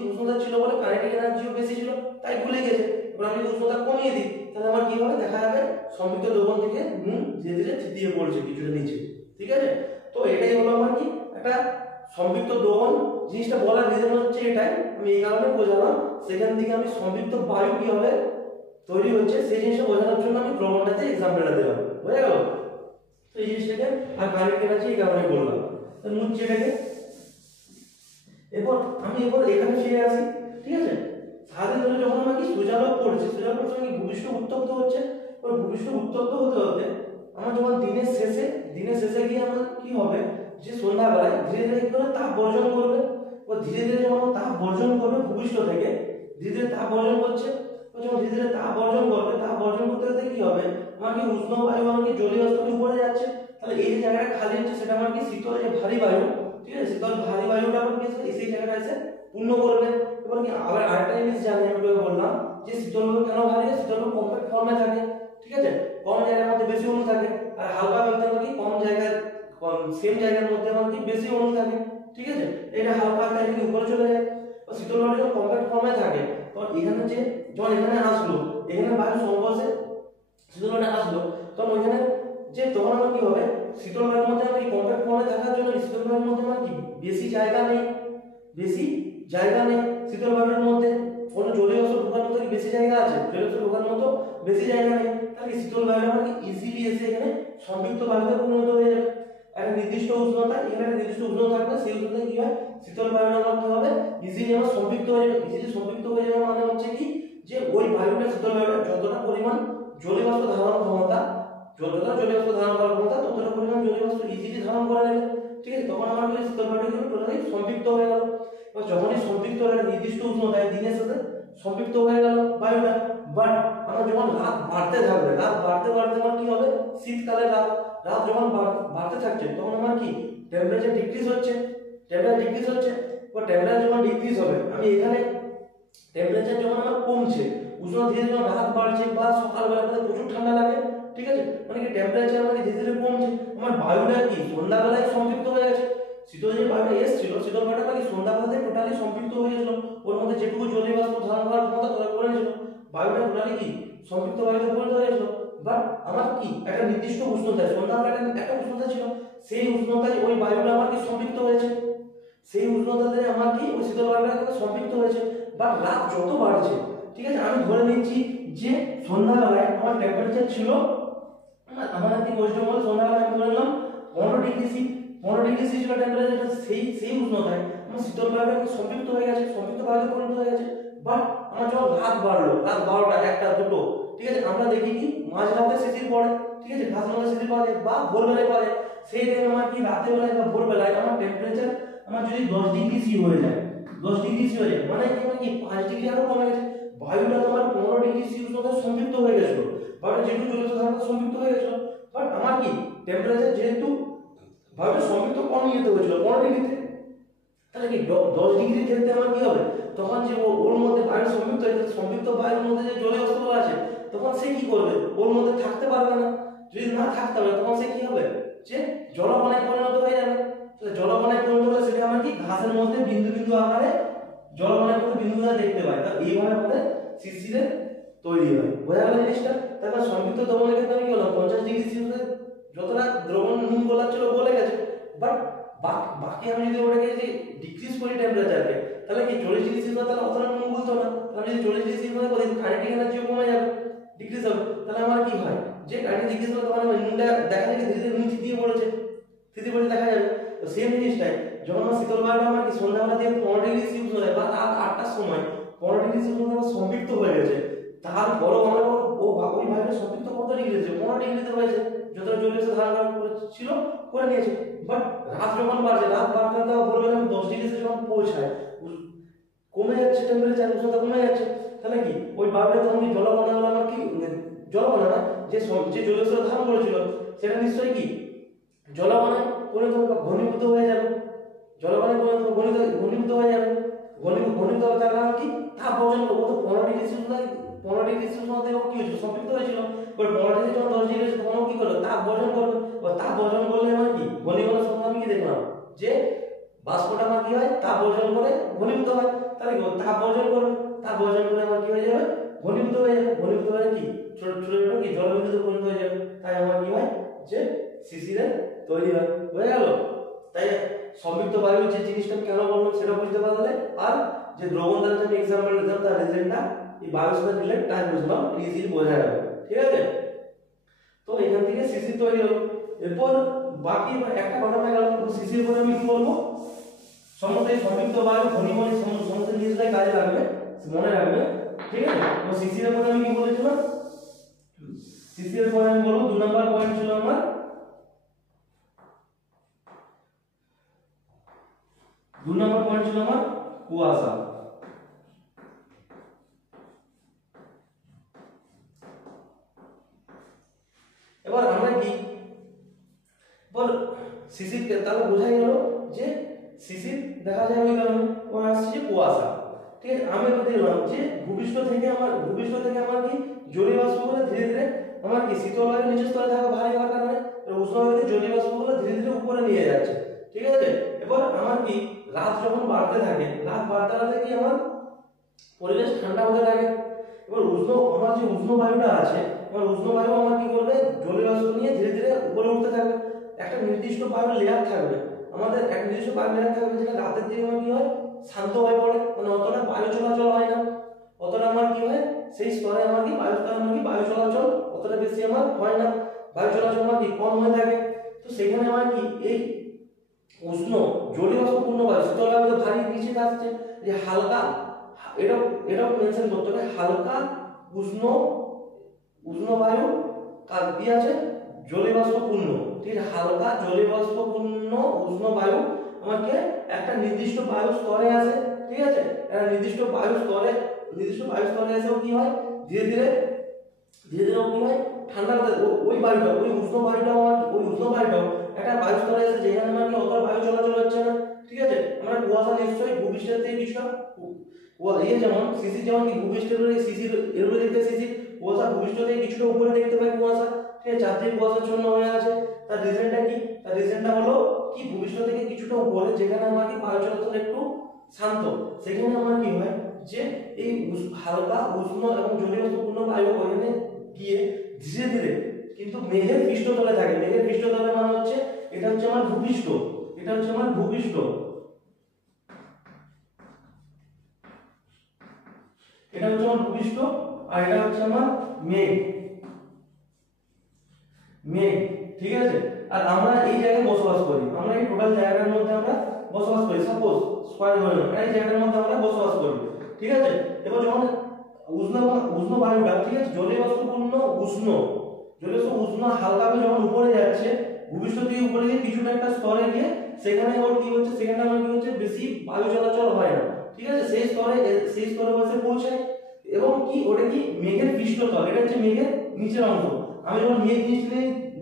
উষ্ণতা ছিল বলে কাইনেটিক এনার্জিও বেশি ছিল তাই ভুলে গেছে। এবার আমি যদি উষ্ণতা কমিয়ে দিই তাহলে আমার কি হবে, দেখা যাবে সম্পৃক্ত দ্রবণ থেকে নুন ধীরে ধীরে থিতিয়ে পড়ছে কিছুটা নিচে, ঠিক আছে। তো এটাই হলো আমার কি একটা সম্পৃক্ত দ্রবণ। জিনিসটা বলার রিজন হচ্ছে এটাই, আমি এই কারণে বোঝালাম, সেখান থেকে আমি সম্পৃক্ত বায়ু কি হবে তৈরি হচ্ছে সেই জিনিসটা বোঝানোর জন্য আমি দ্রবণটাতে এক্সাম্পলটা দিলাম, বুঝে গেল। তো এই জিনিসটাকে আর কাইনেটিক এনার্জি এই কারণে বললাম। তো মুছছি এটাকে। এবার এখানে ফিরে আসি, ঠিক আছে। সারাদিন ধরে যখন আমার কি সূর্যালোক পড়ছে, সূর্যালোক পড়ছে কি ভূপৃষ্ঠ উত্তপ্ত হচ্ছে। ওই ভূপৃষ্ঠ উত্তপ্ত হতে হতে আমার যখন দিনের শেষে গিয়ে আমার কি হবে, যে সন্ধ্যাবেলায় ধীরে ধীরে কি করে তাপ বর্জন করবে। ও ধীরে ধীরে যখন তাপ বর্জন করবে ভূপৃষ্ঠ থেকে, ধীরে ধীরে তাপ বর্জন করছে। তো যখন ধীরে ধীরে তাপ বর্জন করবে, তাপ বর্জন করতে করতে কি হবে, আমার কি উষ্ণ বায়ু আমার কি জলীয় স্তরের উপরে যাচ্ছে। তাহলে এই যে জায়গাটা খালি হচ্ছে সেটা আমার কি শীতল যে ভারী বায়ু, ঠিক আছে, শীতল ভারী বায়ুটা আমার কি সেই জায়গাটা এসে পূর্ণ করবে। এবার কি আবার আরেকটা জিনিস জানি আমি বললাম যে শীতল বায়ু কেন ভারী হয়, শীতল বায়ু কম্প্যাক্ট ফর্মে থাকে, ঠিক আছে, কম জায়গার মধ্যে বেশি অণু থাকে। আর হালকা বায়ুতে আমার কি কম জায়গায় সেম জায়গার মধ্যে আমার কি বেশি অণু থাকে, ঠিক আছে। এটা হালকা তাই কি উপরে চলে যায়। তো শীতল বায়ু যখন কম্প্যাক্ট ফর্মে থাকে তখন এখানে যে যখন এখানে আসলো, এখানে বায়ু সংঘর্ষে শীতল বায়ুটা আসলো, তখন ওইখানে যে তখন আমার কি হবে, শীতল বায়ুর মধ্যে আমি কম্প্যাক্ট ফর্মে থাকার জন্য শীতল বায়ুর মধ্যে আমার কি বেশি জায়গা নেই, শীতল বায়ুর মধ্যে কোনো জলীয় অংশ ঢোকার মতো কি বেশি জায়গা আছে, জলীয় অংশ ঢোকার মতো বেশি জায়গা নেই। তাহলে শীতল বায়ুটা আমার কি ইজিলি এসে এখানে সংযুক্ত বায়ুতে পরিণত হয়ে যাবে। একটা নির্দিষ্ট উষ্ণতা, এখানে একটা নির্দিষ্ট উষ্ণতা থাকবে, সেই উষ্ণতায় কি হয়, শীতল বায়ুটা আমার কি হবে, ইজিলি আমার সংযুক্ত হয়ে যাবে। ইজিলি সংযুক্ত হয়ে যাবে মানে হচ্ছে কি, যে ওই বায়ুটা শীতল বায়ুটা যতটা পরিমাণ জলীয় বাষ্প ধারণ ক্ষমতা, যতটা জলীয় বাষ্প ধারণ করার ক্ষমতা ততটা পরিমাণ জলীয় বাষ্প ইজিলি ধারণ করে নেবে, ঠিক আছে। তখন আমার কি শীতল বায়ুটা কিন্তু টোটালি সংযুক্ত হয়ে গেল। এবার যখনই সংযুক্ত হয়ে গেল নির্দিষ্ট উষ্ণতায় দিনের সাথে সংযুক্ত হয়ে গেল বায়ুটা, বাট আমার যখন রাত বাড়তে থাকবে, রাত বাড়তে বাড়তে আমার কি হবে, শীতকালে রাত যখন বাড়তে থাকছে তখন আমার কি টেম্পারেচার ডিক্রিজ হচ্ছে, টেম্পারেচার যখন ডিক্রিজ হবে, আমি এখানে টেম্পারেচার যখন আমার কমছে, উষ্ণতা ধীরে ধীরে রাত বাড়ছে বা সকালবেলা প্রচুর ঠান্ডা লাগে, ঠিক আছে, মানে কি টেম্পারেচার মানে ধীরে ধীরে কমছে, আমার বায়ুটা কি সন্ধ্যাবেলায় সংযুক্ত হয়ে গেছে। শীতল যে বায়ুটা এসেছিল, শীতল বায়ুটা কি সন্ধ্যাবেলাতে টোটালি সংযুক্ত হয়ে গেছিল, ওর মধ্যে যেটুকু জলীয় বাষ্প ধারণ করার ক্ষমতা ততটা করে নিয়েছিল, বায়ুটা টোটালি কি সংযুক্ত বায়ুতে পরিণত হয়ে গেছিল। বাট আমার কি একটা নির্দিষ্ট উষ্ণতা, সন্ধ্যাবেলা একটা উষ্ণতা ছিল, সেই উষ্ণতায় ওই বায়ুটা আমার কি সংযুক্ত হয়েছে, সেই উষ্ণতাতে আমার কি ওই শীতল বায়ুটা সংযুক্ত হয়েছে। বাট রাত যত বাড়ছে, ঠিক আছে, আমি ধরে নিচ্ছি যে সন্ধ্যাবেলায় আমার টেম্পারেচার ছিল, আমার কি বলছে বলে সন্ধ্যাবেলায় আমি ধরে নিলাম 15 ডিগ্রি সি, 15 ডিগ্রি সি ছিল টেম্পারেচার, সেই উষ্ণতায় আমার শীতল বায়ুটা সংযুক্ত হয়ে গেছে, সংযুক্ত বায়ুতে পরিণত হয়ে গেছে। বাট আমার যখন রাত বাড়লো, রাত 12টা 1টা 2টো, ঠিক আছে, আমরা দেখি কি মাঝরাতে শিশির পড়ে, ঠিক আছে, ঘাসের মধ্যে শিশির পড়ে বা ভোরবেলায় পড়ে, সেই টাইমে আমার কি রাতের বেলায় বা ভোরবেলায় আমার টেম্পারেচার আমার যদি 10 ডিগ্রি সি হয়ে যায়, 10 ডিগ্রি সি হয়ে যায় মানে কি 5 ডিগ্রি আরো কমে গেছে। বায়ুটা তোমার 15 ডিগ্রি সি উষ্ণতায় সংযুক্ত হয়ে গেছিল, বায়ুটা যেহেতু জলীয় ধারণা সংযুক্ত হয়ে গেছিল, বাট আমার কি টেম্পারেচার যেহেতু বায়ুটা সংযুক্ত কম যেতে হয়েছিল 15 ডিগ্রিতে, তাহলে কি 10 ডিগ্রি ক্ষেত্রে আমার কি হবে, তখন যে ওর মধ্যে বায়ু সংযুক্ত হয়েছে, সংযুক্ত বায়ুর মধ্যে যে জলীয় অস্ত্র আছে তখন সে কি করবে, ওর মধ্যে থাকতে পারবে না, যদি না থাকতে পারে তখন সে কি হবে, যে জলকণায় পরিণত হয়ে যাবে। তাহলে জলকণায় পরিণত হলে সেটা আমরা কি ঘাসের মধ্যে বিন্দু বিন্দু আকারে জলকণায় কোনো বিন্দুটা দেখতে পাই, তা এইভাবে আমাদের শিশিরে তৈরি হয়। বোঝা গেল জিনিসটা। তারপর সংযুক্ত দ্রবণের ক্ষেত্রে আমি কি হলাম 50 ডিগ্রি সেলসিয়াস যতটা দ্রবণ নুন গলা ছিল গলে গেছে, বাট বাকি আমি যদি ওটাকে যে ডিক্রিজ করি টেম্পারেচারকে, তাহলে কি 40 ডিগ্রি সেলসিয়াস তাহলে অতটা নুন গুলতো না, তাহলে যদি 40 ডিগ্রি সেলসিয়াস করি কাইনেটিক এনার্জিও কমে যাবে, ডিক্রিজ হবে। তাহলে আমার কি হয়, যে কাইনেটিক ডিক্রিজ হলে তখন নুনটা দেখা যায় ধীরে ধীরে নুন থিতিয়ে পড়েছে দেখা যাবে। তো সেম জিনিসটাই যখন আমার শীতল বায়ুটা আমার কি সন্ধ্যাবেলা দিয়ে 15 ডিগ্রি সেলসিয়াস হয়ে যায় বা রাত 8টার সময় 15 ডিগ্রি সেলসিয়াস আমার সংযুক্ত হয়ে গেছে, তারপরও আমরা ওই বায়ুটা সংযুক্ত কত ডিগ্রি হয়েছে, 15 ডিগ্রিতে হয়েছে, যতটা জলীয় ধারণ ছিল করে নিয়েছে। বাট রাত যখন বাড়ছে, রাত বাড়তে বাড়তে ভোরবেলা 10 ডিগ্রিতে যখন পৌঁছায়, কমে যাচ্ছে টেম্পারেচার, উষ্ণতা কমে যাচ্ছে, তাহলে কি ওই বায়ুটা তখন কি জলকণাগুলো আমার কি জলকণা না, যে জলীয় ধারণ করেছিল সেটা নিশ্চয়ই কি জলকণায় ঘনীভূত হয়ে যাবে, জলকণায় ঘনীভূত হয়ে যাবে, ঘনীভূত হওয়ার কারণ কি তাপ বর্জন করবো। তো 15 ডিগ্রি সেলসিয়াস মধ্যে কি হয়েছিল, সংযুক্ত হয়েছিল, বাট 15 ডিগ্রি যখন 10 ডিগ্রি তখন কি করলো, তাপ বর্জন করবে। তাপ বর্জন করলে আমার কি ঘনীভবনের সময় আমি কি দেখলাম, যে বাষ্পটা আমার কি হয় তাপ বর্জন করে ঘনীভূত হয়, তাহলে কি তাপ বর্জন করবে, তাপ বর্জন করে আমার কি হয়ে যাবে, ঘনীভূত হয়ে যাবে, ঘনীভূত হয়ে কি ছোট ছোট কি জলবিন্দুতে পরিণত হয়ে যাবে। তাই আমার কি হয়, যে শিশিরে তৈরি হয়। হয়ে গেল। তাই সংযুক্ত বায়ুর যে জিনিসটা কেন বললাম সেটা বুঝতে পারলে, আর যে দ্রবণ দ্বারা যে এক্সাম্পল দিলাম তার রিজনটা এই বায়ুর সাথে রিলেট তাই বুঝলাম, ইজিলি বোঝা যাবে, ঠিক আছে। তো এখান থেকে শিশির তৈরি হলো। এরপর বাকি একটা কথা হয়ে গেল, শিশির পরে আমি কি বলবো, সমস্ত সংযুক্ত বায়ু ঘনীভবনের সমস্ত জিনিসটাই কাজে লাগবে, মনে রাখবে, ঠিক আছে। তো সিসি এর পরে আমি কি বলেছিলাম, সিসি এর পরে আমি বলবো 2 নাম্বার পয়েন্ট ছিল আমার, 2 নাম্বার পয়েন্ট ছিল আমার কুয়াশা। এবার আমরা কি বল শিশির, তাহলে বোঝা গেল যে শিশির দেখা যায় ওই কারণে ওর আসছে যে কুয়াশা, ঠিক আছে। আমি তো দেখলাম যে ভূপৃষ্ঠ থেকে আমার কি জলীয় বাষ্পগুলো ধীরে ধীরে আমার কি শীতল বায়ু নিচের স্তরে থাকা ভারী হওয়ার কারণে উষ্ণ বায়ুতে জলীয় বাষ্পগুলো ধীরে ধীরে উপরে নিয়ে যাচ্ছে, ঠিক আছে। এবার আমার কি রাত যখন বাড়তে থাকে, রাত বাড়তে কি আমার পরিবেশ ঠান্ডা হতে থাকে। এবার আমার যে উষ্ণ বায়ুটা আছে, এবার উষ্ণ বায়ু আমার কি করবে, জলীয় বাষ্প নিয়ে ধীরে ধীরে উপরে উঠতে থাকবে। একটা নির্দিষ্ট বায়ুর লেয়ার থাকবে, আমাদের একটা নির্দিষ্ট বায়ুর লেয়ার থাকবে, যেটা রাতের দিকে আমার কি হয়, শান্ত হয়ে পড়ে, মানে অতটা বায়ু চলাচল হয় না, অতটা আমার কি হয়, সেই স্তরে আমার কি বায়ু স্তরে আমার কি বায়ু চলাচল অতটা বেশি আমার হয় না, বায়ু চলাচল আমার কি কম হয়ে থাকে। তো সেখানে আমার কি এই উষ্ণ জলীয় বাষ্পপূর্ণ বায়ু শীতল বায়ু ভারী নিচে আসছে, যে হালকা, এটাও মেনশন করতে হবে, হালকা উষ্ণ বায়ু কার কি আছে, জলীয় বাষ্পপূর্ণ, ঠিক আছে। হালকা জলীয় বাষ্পপূর্ণ উষ্ণ বায়ু আমাকে একটা নির্দিষ্ট বায়ু স্তরে আসে, ঠিক আছে। একটা নির্দিষ্ট বায়ু স্তরে এসেও কি হয়, ধীরে ধীরে কি হয়, ঠান্ডা হতে ওই বায়ুটা, ওই উষ্ণ বায়ুটা একটা বায়ু স্তরে এসে, যেখানে আমার কি অত বায়ু চলাচল হচ্ছে না, ঠিক আছে। আমরা কুয়াশা নিশ্চয়ই ভূপৃষ্ঠের থেকে কিছুটা যেমন শিশির, যেমন কি ভূপৃষ্ঠের শিশির এর দেখতে শিশির, কুয়াশা ভূপৃষ্ঠ থেকে কিছুটা উপরে দেখতে পাই কুয়াশা, ঠিক আছে। চারদিকে কুয়াশাচ্ছন্ন হয়ে আছে, তার রিজনটা কি, তার রিজনটা হলো কি ভূপৃষ্ঠ থেকে কিছুটা উপরে, যেখানে আমার কি বায়ু চলাচল একটু শান্ত, সেখানে আমার কি হয় যে এই হালকা উষ্ণ এবং জলীয় বাষ্পপূর্ণ বায়ু ওখানে গিয়ে ধীরে ধীরে কিন্তু মেঘের পৃষ্ঠতলে থাকে। মেঘের পৃষ্ঠতলে মানে হচ্ছে এটা হচ্ছে আমার ভূপৃষ্ঠ, এটা হচ্ছে আমার ভূপৃষ্ঠ, এটা হচ্ছে আমার ভূপৃষ্ঠ, আর এটা হচ্ছে আমার মেঘ, ঠিক আছে। আর আমরা এই জায়গায় বসবাস করি, আমরা এই টোটাল জায়গার মধ্যে আমরা বসবাস করি, সাপোজ স্কয়ার ধরে নাও, এই জায়গার মধ্যে আমরা বসবাস করি, ঠিক আছে। এবার যখন উষ্ণ বায়ুটা, ঠিক আছে, জলীয় বাষ্পপূর্ণ উষ্ণ হালকাভাবে যখন উপরে যাচ্ছে, ভূপৃষ্ঠ থেকে উপরে গিয়ে কিছুটা একটা স্তরে গিয়ে সেখানে ওর কি হচ্ছে, সেখানে আমার কি হচ্ছে, বেশি বায়ু চলাচল হয় না, ঠিক আছে। সেই স্তরে এসে পৌঁছায়, এবং কি ওটা কি মেঘের পৃষ্ঠতল, এটা হচ্ছে মেঘের নিচের অংশ। আমি যখন মেঘ জিনিসটা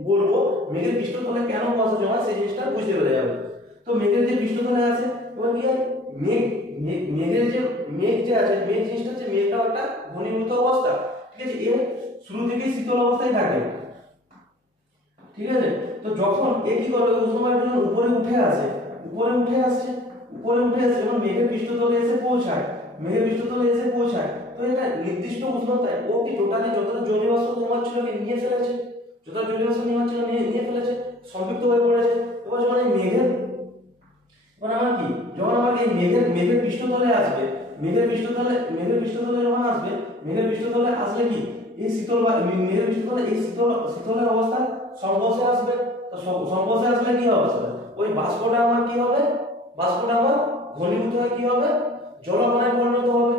বলবো, মেঘের পৃষ্ঠতলে কেন কুয়াশা জমা, সেই জিনিসটা বুঝতে পেরে যাবে। তো মেঘের যে পৃষ্ঠতলে আছে, এবার কি হয়, মেঘের যে মেঘ যে আছে, মেঘ জিনিসটা হচ্ছে মেঘটা একটা ঘনীভূত অবস্থা, ঠিক আছে। এর শুরু থেকেই শীতল অবস্থায় থাকে, ঠিক আছে। তো যখন এ কি করবে, উষ্ণ বায়ুটা যখন উপরে উঠে আসছে, যখন মেঘের পৃষ্ঠতলে এসে পৌঁছায়, তো এটা নির্দিষ্ট উষ্ণতায় ও কি টোটালি যতটা জলীয় বাষ্প নেওয়ার ছিল নিয়ে ফেলেছে, নিয়ে ফেলেছে, সম্পৃক্ত হয়ে পড়েছে। এবার যখন এই যখন আমার এই মেঘের পৃষ্ঠতলে আসবে, মেঘের পৃষ্ঠতলে আসলে কি এই মেঘের পৃষ্ঠতলে এই শীতলের অবস্থা সংঘর্ষে আসবে। তো সংঘর্ষে আসলে কি হবে, ওই বাষ্পটা আমার কি হবে, ঘনীভূত হয়ে কি হবে, জলকণায় পরিণত হবে।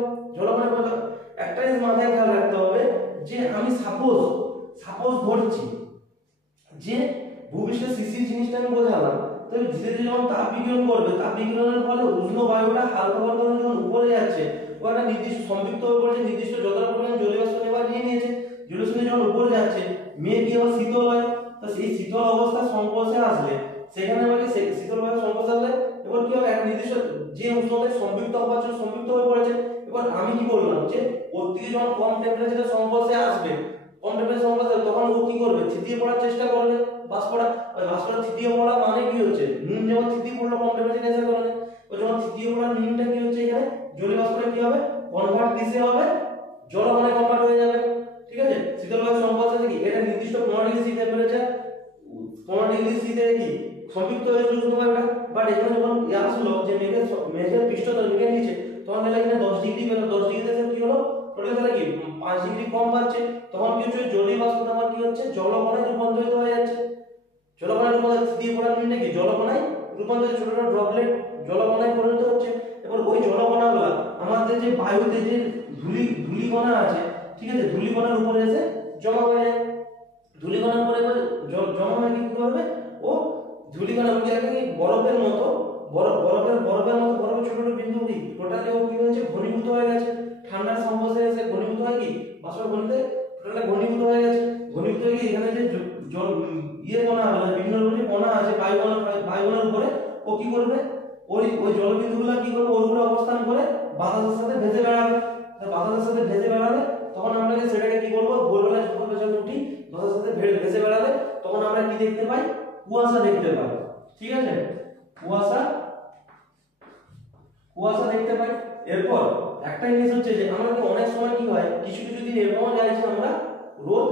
একটা জিনিস মাথায় খেয়াল রাখতে হবে যে আমি সাপোজ ধরছি যে ভূপৃষ্ঠের শিশির জিনিসটা আমি বোঝালাম, তো ধীরে ধীরে যখন তাপ বিকিরণ করবে, তাপ বিকিরণের ফলে উষ্ণ বায়ুটা হালকা বায়ু যখন উপরে যাচ্ছে, ও একটা নির্দিষ্ট সম্পৃক্ত হয়ে পড়েছে, নির্দিষ্ট যতটা পরিমাণ জলীয় বাষ্প নেবার নিয়ে নিয়েছে, জলীয় বাষ্প যখন উপরে যাচ্ছে, মেঘ কি আবার শীতল হয়। তো সেই শীতল অবস্থা সংস্পর্শে আসলে, সেখানে আবার শীতল বায়ু সংস্পর্শে আসলে এবার কি হবে, একটা নির্দিষ্ট যে উষ্ণতায় সম্পৃক্ত হয়ে পড়েছে। এবার আমি কি বললাম যে ওর থেকে যখন কম টেম্পারেচারের সংস্পর্শে আসবে, তখন ও কি করবে, থিতিয়ে পড়ার চেষ্টা করবে, বাষ্পটা থিতিয়ে পড়া মানে কি হচ্ছে, নুন যেমন থিতিয়ে পড়লো কম টেম্পারেচারে আসার কারণে, ও যখন থিতিয়ে পড়ার নুনটা কি হচ্ছে, এখানে জলীয় বাষ্পটা কি হবে, কনভার্ট দিতে হবে, জলকণায় কনভার্ট হয়ে যাবে, ঠিক আছে। শীতল বায়ুর সংস্পর্শে কি এটা নির্দিষ্ট 15 degree C temperature, 15 degree C তে কি সম্পৃক্ত হয়েছিল উষ্ণ বায়ুটা। বাট এখানে যখন আসলো যে মেঘের পৃষ্ঠতল, মেঘের নিচে, তখন এখানে 10 ডিগ্রি পেল, 10 ডিগ্রিতে কি হলো, টোটাল তাহলে কি 5 ডিগ্রি কম পাচ্ছে। তখন কি হচ্ছে, জলীয় বাষ্পটা আমার কি হচ্ছে, জলকণায় রূপান্তরিত হয়ে যাচ্ছে, দিয়ে পড়ার নিচে কি জলকণায় রূপান্তরিত ছোট ছোট ড্রপলেট জলকণায় পরিণত হচ্ছে। এবার ওই জলকণাগুলো আমাদের যে বায়ুতে যে ধূলিকণা আছে, ঠিক আছে, ধূলিকণার উপরে এসে জমা হয়ে যায়। ধূলিকণার পরে এবার জমা হয়ে কি করবে, ও ধূলিকণা বরফের মতো বরফের ছোট ছোট বিন্দু কি টোটালি ও কি হয়েছে, ঘনীভূত হয়ে গেছে। ঠান্ডার সংস্পর্শে এসে ঘনীভূত হয় কি বাষ্প ঘনীতে টোটালি ঘনীভূত হয়ে গেছে। ঘনীভূত হয়ে এখানে যে জল কণা আছে, বিভিন্ন রকমের কণা আছে বায়ুকণার উপরে, ও কি করবে, ওই জলবিন্দুগুলো কি করবে, ওর উপরে অবস্থান করে বাতাসের সাথে ভেসে বেড়াবে। বাতাসের সাথে ভেসে বেড়ালে তখন আমরা সেটাকে কি করবো, ভোরবেলায় যখন পেছনে উঠি বাতাসের সাথে ভেসে বেড়ালে তখন আমরা কি দেখতে পাই, কুয়াশা দেখতে পাই। ঠিক আছে, কুয়াশা দেখতে পাই। এরপর একটা জিনিস হচ্ছে যে আমাদের অনেক সময় কি হয়, কিছু কিছু দিন এরকম যায় যে আমরা রোদ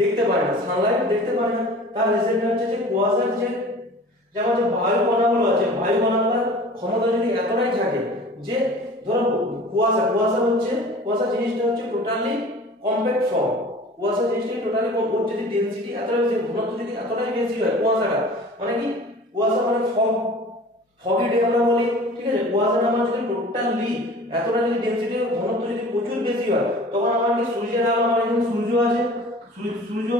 দেখতে পাই না, সানলাইট দেখতে পাই না। তার রিজন হচ্ছে যে কুয়াশার যে যেমন যে বায়ু কণাগুলো আছে, বায়ু কণাগুলোর ক্ষমতা যদি এতটাই থাকে যে ধরো কুয়াশা জিনিসটা হচ্ছে টোটালি কম্প্যাক্ট ফর্ম। কুয়াশা জিনিসটা টোটালি ওর যদি ডেনসিটি এতটাই বেশি, ঘনত্ব যদি এতটাই বেশি হয় কুয়াশাটা, মানে কি কুয়াশা মানে ফগি ডে আমরা বলি। ঠিক আছে, কুয়াশাটা আমার যদি টোটালি এতটা যদি ডেনসিটি ঘনত্ব যদি প্রচুর বেশি হয়, তখন আমার কি সূর্যের আলো, আমার এখানে সূর্য আছে, সূর্য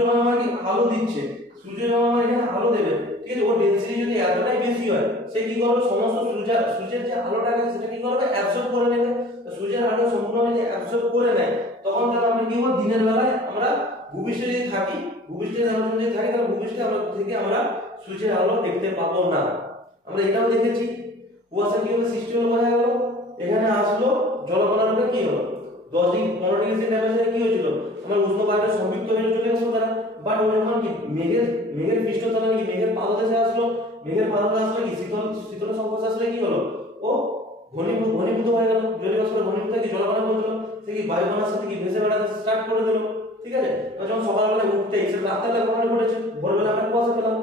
যখন আমার কি আলো দিচ্ছে, সূর্য যখন আমার এখানে আলো দেবে, ঠিক আছে, ওর ডেনসিটি যদি এতটাই বেশি হয়, সে কি করবে, সমস্ত সূর্যের যে আলোটাকে সেটা কি করবে, অ্যাবজর্ব করে নেবে। তো সূর্যের আলো সম্পূর্ণ যদি অ্যাবজর্ব করে নেয়, তখন তাহলে আমরা কি হবে, দিনের বেলায় আমরা ভূপৃষ্ঠে যদি থাকি, তাহলে ভূপৃষ্ঠে আমরা সূর্যের আলো দেখতে পাবো না। আমরা এটাও দেখেছি কুয়াশা কিভাবে সৃষ্টি হলো, বোঝা গেল। এখানে আসলো জলকণার উপরে কি হলো, 10 ডিগ্রি 15 ডিগ্রি সেন্টিগ্রেড টেম্পারেচারে কি হয়েছিল, আমার উষ্ণ বায়ুটা সম্পৃক্ত হয়ে চলে গেছিল তারা। বাট ও যখন কি মেঘের পৃষ্ঠতলে কি মেঘের পাদদেশে আসলো, মেঘের পাদদেশে আসলে কি শীতল সংস্পর্শে আসলে কি হলো, ও ঘনীভূত হয়ে গেল। জলীয় বাষ্পের ঘনীভূত হয়ে কি জলকণা বলছিল, সে কি বায়ুকণার সাথে কি ভেসে বেড়াতে স্টার্ট করে দিল। ঠিক আছে, যখন সকালবেলা উঠতেই সেটা রাতের ঘটনা ঘটেছে, ভোরবেলা আমরা কুয়াশা পেলাম।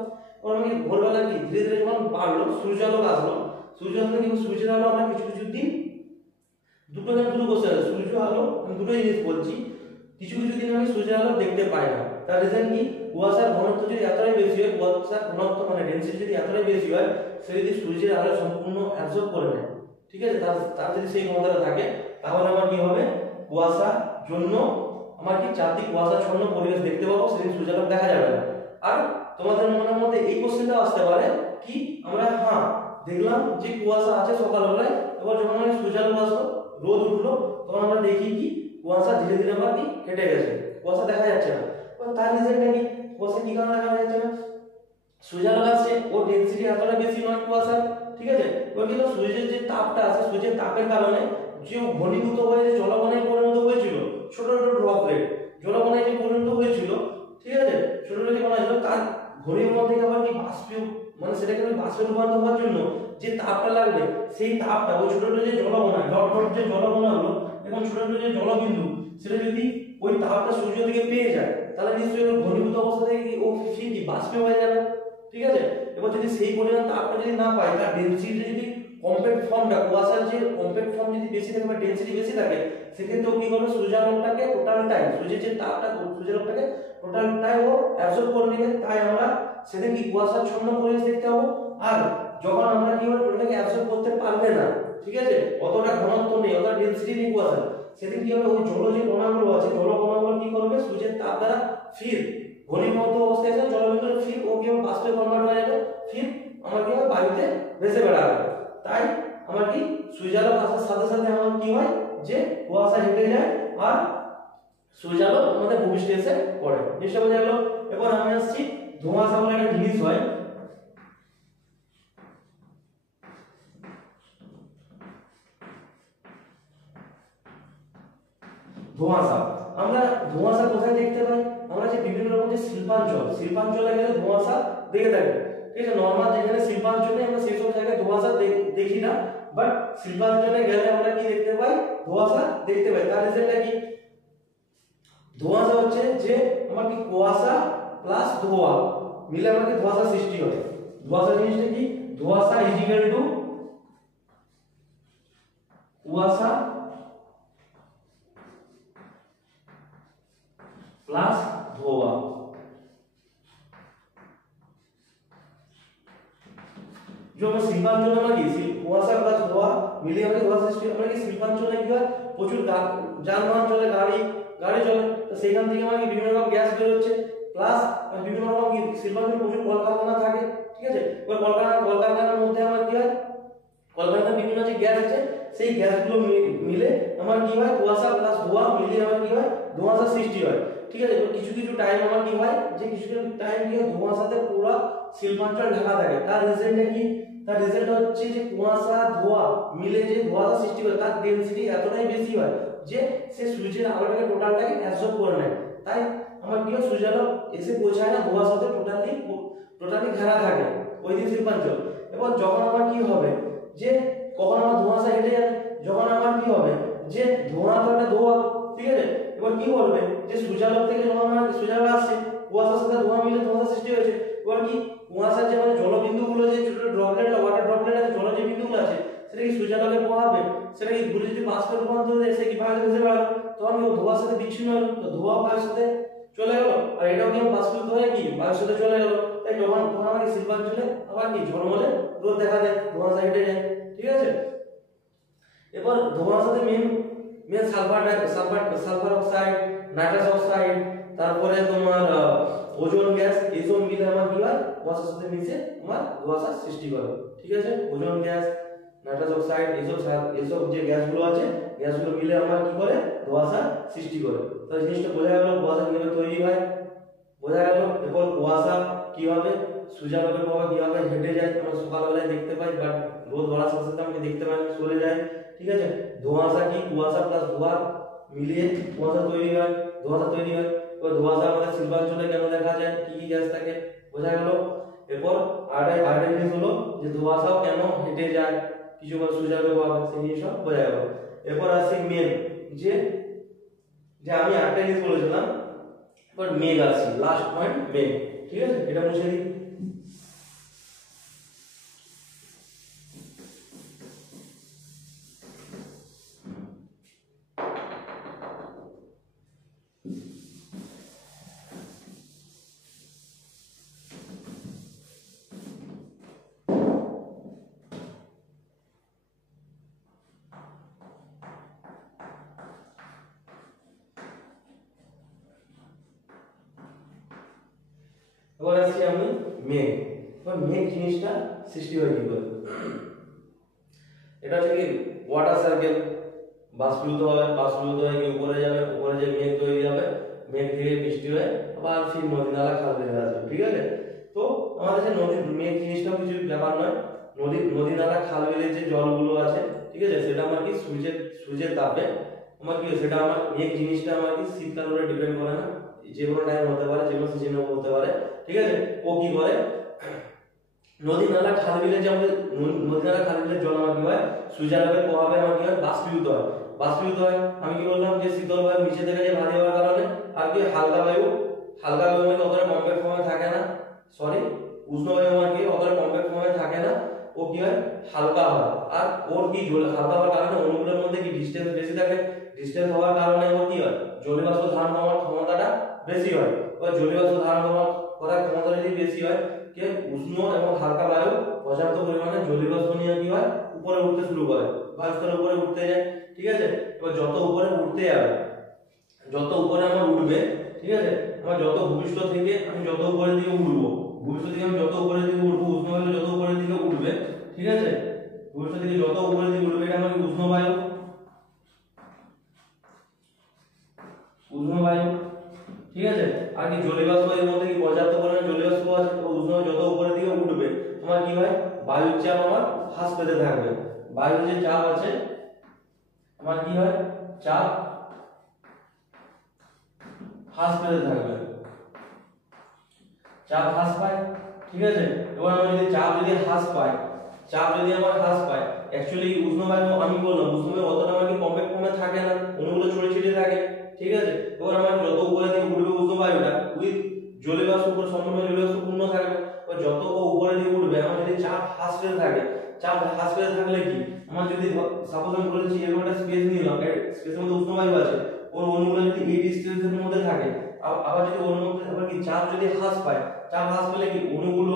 ওর আমি ভোরবেলা কি ধীরে ধীরে যখন বাড়লো, সূর্যালোক আসলো, সূর্যের আলো আমরা কিছু কিছু দিন দুটো কোশ্চেন আছে, সূর্য আলো আমি দুটো জিনিস বলছি, কিছু কিছু দিন আমি সূর্যের আলো দেখতে পাই না। তার রিজন কি, কুয়াশার ঘনত্ব যদি এতটাই বেশি হয়, কুয়াশার ঘনত্ব মানে ডেনসিটি যদি এতটাই বেশি হয়, সে যদি সূর্যের আলো সম্পূর্ণ অ্যাবজর্ব করে নেয়, ঠিক আছে, তার যদি সেই ক্ষমতাটা থাকে, তাহলে আমার কি হবে, কুয়াশার জন্য আমার কি চারদিক কুয়াশাচ্ছন্ন পরিবেশ দেখতে পাবো, সেদিন সূর্যালোক দেখা যাবে না। আর তোমাদের মনের মধ্যে এই কোশ্চেনটাও আসতে পারে কি, আমরা দেখলাম যে কুয়াশা আছে সকালবেলায়, এবার যখন আমি সূর্যালোক আসলো, রোদ উঠলো, তখন আমরা দেখি কি কুয়াশা ধীরে ধীরে আমার কি কেটে গেছে, কুয়াশা দেখা যাচ্ছে না। তার রিজনটা কি, কুয়াশা কি কারণে দেখা যাচ্ছে না, সূর্যালোক আসছে, ওর ডেনসিটি এতটা বেশি নয় কুয়াশার। ঠিক আছে, ওই কিন্তু সূর্যের যে তাপটা আছে, সূর্যের তাপের কারণে যে ঘনীভূত হয়ে যে জলকণায় পরিণত হয়েছিল, ছোট ছোট ড্রপলেট জলকণায় যে পরিণত হয়েছিল, ঠিক আছে, ছোট ছোট যে কণা ছিল, তার ঘনীভবন থেকে আবার কি বাষ্পীয়, মানে সেটাকে বাষ্পে রূপান্তর হওয়ার জন্য যে তাপটা লাগবে, সেই তাপটা ওই ছোট ছোট যে জলকণা, ডট ডট যে জলকণাগুলো এবং ছোট ছোট যে জলবিন্দু, সেটা যদি ওই তাপটা সূর্য থেকে পেয়ে যায়, তাহলে নিশ্চয়ই ওর ঘনীভূত অবস্থা থেকে ও কি বাষ্পে হয়ে যাবে। ঠিক আছে, এবার যদি সেই পরিমাণ তাপটা যদি না পায়, তার ডেনসিটি যদি কম্প্যাক্ট ফর্মটা, কুয়াশার যে কম্প্যাক্ট ফর্ম যদি বেশি থাকে বা ডেনসিটি বেশি থাকে, সেক্ষেত্রে ও কি করবে, সূর্যালোকটাকে টোটালটাই, সূর্যের যে তাপটা, সূর্যালোকটাকে টোটালটাই ও অ্যাবজর্ব করে নেবে। তাই আমরা সেদিন কি কুয়াশাচ্ছন্ন পরিবেশ দেখতে পাবো। আর যখন আমরা কি হবে, টোটালটাকে অ্যাবজর্ব করতে পারবে না, ঠিক আছে, অতটা ঘনত্ব নেই, অতটা ডেনসিটি নেই কুয়াশা, সেদিন কি হবে, ওই জল যে কণাগুলো আছে, জলকণাগুলো কি করবে, সূর্যের তাপ দ্বারা ফির ঘনীভূত অবস্থায় আছে জলবিন্দুর, ফির ও কি হবে, বাষ্পে কনভার্ট হয়ে যাবে, ফির আমার কি হবে, বায়ুতে ভেসে বেড়াবে। তাই আমার কি সূর্যালোক আসার সাথে সাথে আমার কি হয়, যে কুয়াশা হেঁটে যায় আর সূর্যালোক আমাদের ভূপৃষ্ঠে এসে পড়ে। জিনিসটা বোঝা গেল। এবার আমি আসছি ধোঁয়াশা বলে একটা জিনিস হয়। ধোঁয়াশা, আমরা ধোঁয়াশা কোথায় দেখতে পাই, আমরা যে বিভিন্ন রকম যে শিল্পাঞ্চলে গেলে ধোঁয়াশা দেখে থাকি। ঠিক আছে, নরমাল যেখানে শিল্পাঞ্চলে আমরা সেই সব জায়গায় ধোঁয়াশা দেখি না, বাট শিল্পাঞ্চলে গেলে আমরা কি দেখতে পাই, ধোঁয়াশা দেখতে পাই। তার রিজনটা কি, ধোঁয়াশা হচ্ছে যে আমার কি কুয়াশা প্লাস ধোঁয়া মিলে আমাদের ধোঁয়াশা সৃষ্টি হয়। ধোঁয়াশা জিনিসটা কি, ধোঁয়াশা ইজ ইকুয়াল টু কুয়াশা প্লাস ধোঁয়া। যেমন শিল্পাঞ্চলে আমরা কি কুয়াশা প্লাস ধোঁয়া মিলিয়ে আমাদের ধোঁয়া সৃষ্টি আমরা কি শিল্পাঞ্চলে কি হয় প্রচুর যানবাহন চলে, গাড়ি চলে, তো সেখান থেকে আমাদের বিভিন্ন রকম গ্যাস বের হচ্ছে, প্লাস বিভিন্ন রকম কি শিল্পাঞ্চলে প্রচুর কলকারখানা থাকে, ঠিক আছে। এবার কলকারখানার মধ্যে আমার কি হয়, কলকারখানার বিভিন্ন যে গ্যাস আছে সেই গ্যাসগুলো মিলে আমার কি হয় কুয়াশা প্লাস ধোঁয়া মিলিয়ে আমার কি হয় ধোঁয়াশা সৃষ্টি হয়, ঠিক আছে। এবার কিছু কিছু টাইম আমার কি হয় যে কিছু কিছু টাইম কি হয় ধোঁয়াশাতে পুরো শিল্পাঞ্চল ঢাকা থাকে। তার রিজনটা কি, তার রিজনটা হচ্ছে যে কুয়াশা ধোঁয়া মিলে যে ধোঁয়াশা সৃষ্টি হয় তার ডেনসিটি এতটাই বেশি হয় যে সে সূর্যের আলোটাকে টোটালটাকে অ্যাবজর্ব করে নেয়। তাই আমার কি হয় সূর্যের আলো এসে পৌঁছায় না, ধোঁয়াশাতে টোটালি ঘেরা থাকে ওই দিন শিল্পাঞ্চল। এবার যখন আমার কি হবে যে কখন আমার ধোঁয়াশা হেঁটে যাবে, যখন আমার কি হবে যে ধোঁয়া তো একটা ধোঁয়া, ঠিক আছে। এবার কি বলবে যে সূর্যালোক থেকে যখন আমার সূর্যালোক আসছে কুয়াশার সাথে ধোঁয়া মিলে ধোঁয়াশা সৃষ্টি হয়েছে। এবার কি কুয়াশার যে মানে জলবিন্দুগুলো যে ছোট ড্রপলেট ওয়াটার ড্রপলেট আছে, জল যে বিন্দুগুলো আছে সেটা কি সূর্যালোকে প্রভাবে, সেটা কি ঘুরে যদি বাষ্পে রূপান্তর হয়ে সে কি বায়ুতে ভেসে বেড়ালো, তখন কি ধোঁয়ার সাথে বিচ্ছিন্ন হলো, তো ধোঁয়া বায়ুর সাথে চলে গেল, আর এটাও কি বাষ্পীভূত হয়ে কি বায়ুর সাথে চলে গেল। তাই তখন আমাদের শিল্পাঞ্চলে আবার কি ঝলমলে রোদ দেখা দেয়, ধোঁয়াশা হেঁটে যায়, ঠিক আছে। এবার ধোঁয়ার সাথে main sulphur oxide, nitrous oxide, তারপরে তোমার ওজোন গ্যাস, এইসব মিলে আমার কি হয় কুয়াশার সাথে মিশে আমার ধোঁয়াশা সৃষ্টি করে, ঠিক আছে। ওজোন গ্যাস, নাইট্রাস অক্সাইড, এইসব যে গ্যাসগুলো আছে গ্যাসগুলো মিলে আমার কি করে ধোঁয়াশা সৃষ্টি করে। তো জিনিসটা বোঝা গেল কুয়াশা কিভাবে তৈরি হয়, বোঝা গেল। এরপর কুয়াশা কিভাবে সূর্যালোকের প্রভাবে কিভাবে হেঁটে যায় আমরা সকালবেলায় দেখতে পাই, বাট রোদ বাড়ার সাথে সাথে আমি দেখতে পাই সরে যায়, ঠিক আছে। ধোঁয়াশা কি কুয়াশা প্লাস ধোঁয়া মিলিয়ে কুয়াশা তৈরি হয়, ধোঁয়াশা তৈরি হয়। তো ধোঁয়াশা আমাদের শিল্পাঞ্চলে কেন দেখা যায়, কি কি গ্যাস থাকে, বোঝা গেল। এরপর আরেকটা জিনিস হলো যে ধোঁয়াশাও কেন হেঁটে যায় কিছু সূর্যালোকের প্রভাবে, সেই জিনিসটা বোঝা গেল। এরপর আসি মেন যে আমি আরেকটা জিনিস বলেছিলাম, এবার মেঘ আসি, লাস্ট পয়েন্ট মেঘ, ঠিক আছে। এটা মুছে দিই। এবার আসছি আমি মেঘ। এবার মেঘ জিনিসটা সৃষ্টি হয় কি করে, এটা হচ্ছে কি ওয়াটার সার্কেল, বাষ্পীভূত হয়ে কি উপরে যাবে, উপরে যে মেঘ তৈরি হবে, মেঘ থেকে বৃষ্টি হয়ে আবার সেই নদী নালা খাল বেরিয়ে আসবে, ঠিক আছে। তো আমাদের যে নদী মেঘ জিনিসটাও কিছু ব্যাপার নয়, নদী নালা খাল বিলের যে জলগুলো আছে, ঠিক আছে, সেটা আমার কি সূর্যের তাপে আমার কি সেটা আমার মেঘ জিনিসটা আমার কি শীতকাল উপরে ডিপেন্ড করে না, যে কোনো টাইম হতে পারে, যে কোনো সিজনে হতে পারে, ঠিক আছে। ও কি করে নদী নালা খাল বিলে যে আমাদের নদী নালা খাল বিলের জল আমার কি হয় সূর্যালোকের প্রভাবে আমার কি হয় বাষ্পীভূত হয়। আমি কি বললাম যে শীতল বায়ু নিচে থেকে যে ভারী হওয়ার কারণে আর কি হালকা বায়ু মানে অতটা কম্প্যাক্ট ফর্মে থাকে না, উষ্ণ বায়ু আমার কি অতটা কম্প্যাক্ট ফর্মে থাকে না, ও কি হয় হালকা হয়। আর ওর কি হালকা হওয়ার কারণে অণুগুলোর মধ্যে কি ডিসটেন্স বেশি থাকে, ডিসটেন্স হওয়ার কারণে ওর কি হয় জলীয় বাষ্প ধারণ করার ক্ষমতাটা বেশি হয়। এবার জলীয় বাষ্প ধারণ করার ক্ষমতা যদি বেশি হয় কে উষ্ণ এবং হালকা বায়ু পর্যাপ্ত পরিমাণে জলীয় বাষ্প নিয়ে কি হয় উপরে উঠতে শুরু করে, বায়ুস্তরের উপরে উঠতে যায়, ঠিক আছে। এবার যত উপরে উঠতে যাবে, যত উপরে আমার উঠবে, ঠিক আছে, আমার যত ভূপৃষ্ঠ থেকে আমি যত উপরের দিকে উঠবো, ভূপৃষ্ঠ থেকে আমি যত উপরের দিকে উঠবো, উষ্ণ বায়ু যত উপরের দিকে উঠবে, ঠিক আছে, ভূপৃষ্ঠ থেকে যত উপরের দিকে উঠবে এটা আমার উষ্ণ বায়ু, ঠিক আছে। আর কি জলীয় বাষ্প এর মধ্যে কি পর্যাপ্ত পরিমাণে জলীয় বাষ্প আছে, তো উষ্ণ যত উপরের দিকে উঠবে তোমার কি হয় বায়ুর চাপ আমার হ্রাস পেতে থাকবে, বায়ুর যে চাপ আছে আমার কি হয় চাপ হ্রাস পেতে থাকবে, চাপ হ্রাস পায়, ঠিক আছে। এবার আমরা যদি চাপ যদি আমার হ্রাস পায়, অ্যাকচুয়ালি উষ্ণ বায়ু আমি বললাম উষ্ণ বায়ু অতটা আমাকে কম্প্যাক্ট ফর্মে থাকে না, অণুগুলো ছড়িয়ে ছিটিয়ে থাকে, ঠিক আছে। এবার আমার যত উপরে দিকে উঠবে উষ্ণ বায়ুটা উইথ জলীয় বাষ্প উপর সম্পূর্ণ জলীয় বাষ্প পূর্ণ থাকবে, এবার যত উপরে দিকে উঠবে আমার যদি চাপ হ্রাস পেতে থাকে, চাপ হ্রাস পেতে থাকলে কি আমার যদি সাপোজ আমি বলেছি এরকম একটা স্পেস নিলাম, স্পেসের মধ্যে উষ্ণ বায়ু আছে, ওর অণুগুলো যদি এই ডিসটেন্সের মধ্যে থাকে, আবার যদি অণুর মধ্যে আবার কি চাপ যদি হ্রাস পায়, চাপ হ্রাস পেলে কি অণুগুলো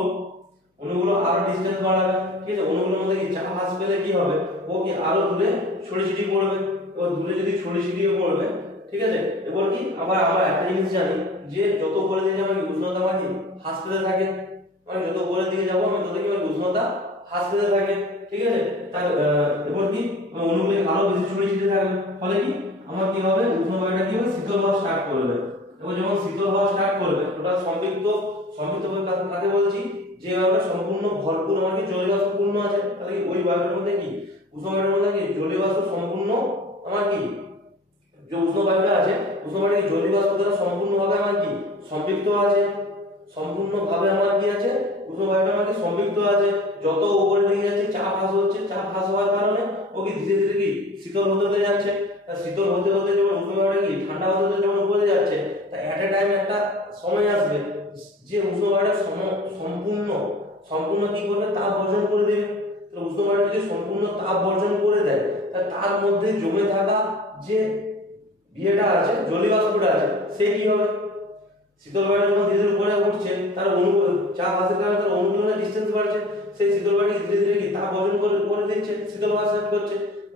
অণুগুলো আরো ডিসটেন্স বাড়াবে, ঠিক আছে। অণুগুলোর মধ্যে কি চাপ হ্রাস পেলে কি হবে, ও কি আরো দূরে ছড়িয়ে ছিটিয়ে পড়বে। ও দূরে যদি ছড়িয়ে ছিটিয়ে পড়বে, ঠিক আছে। এবার কি আবার আমরা একটা জিনিস জানি যে যত উপরের দিকে যাবে উষ্ণতা আমার কি হ্রাস পেতে থাকে, মানে যত উপরের দিকে যাবো আমি তত কি উষ্ণতা হ্রাস পেতে থাকে, ঠিক আছে। তার এবার কি অণুগুলো আরো বেশি ছড়িয়ে ছিটিয়ে থাকবে, ফলে কি আমার কি হবে, উষ্ণ বায়ুটা কি হবে শীতল হওয়া স্টার্ট করবে। এবং যখন শীতল হওয়া স্টার্ট করবে ওটা সম্পৃক্ত কাকে বলছি, যে বায়ুটা সম্পূর্ণ ভরপুর আমার কি জলীয় বাষ্প পূর্ণ আছে, তাহলে কি ওই বায়ুটার মধ্যে কি উষ্ণ বায়ুটার মধ্যে কি জলীয় বাষ্প সম্পূর্ণ আমার কি যে উষ্ণ বায়ুটা আছে, উষ্ণ বায়ুটা কি জলীয় বাষ্প দ্বারা সম্পূর্ণভাবে আমার কি সম্পৃক্ত আছে, সম্পূর্ণভাবে আমার কি আছে উষ্ণ বায়ুটা আমার কি সম্পৃক্ত আছে। যত উপরে দিকে যাচ্ছে চাপ হ্রাস হচ্ছে, চাপ হ্রাস হওয়ার কারণে ও কি ধীরে ধীরে কি শীতল হতে যাচ্ছে। শীতল হতে হতে যখন উষ্ণ বায়ুটা কি ঠান্ডা হতে হতে যখন উপরে যাচ্ছে, তা এট এ টাইম একটা সময় আসবে যে উষ্ণ বায়ুটা সম্পূর্ণ কি করবে, তাপ বর্জন করে দেবে। তো উষ্ণ বায়ুটা যদি সম্পূর্ণ তাপ বর্জন করে দেয়, তার মধ্যে জমে থাকা যে ইয়েটা আছে জলীয় বাষ্পটা আছে সে কি হবে, শীতল বায়ুটা যখন ধীরে ধীরে উপরে উঠছে তার চাপ হ্রাসের কারণে তার অণুগুলোর ডিসটেন্স বাড়ছে, সেই শীতল বায়ুটা ধীরে ধীরে কি তাপ বর্জন করে দিচ্ছে, শীতল হওয়া স্টার্ট করছে।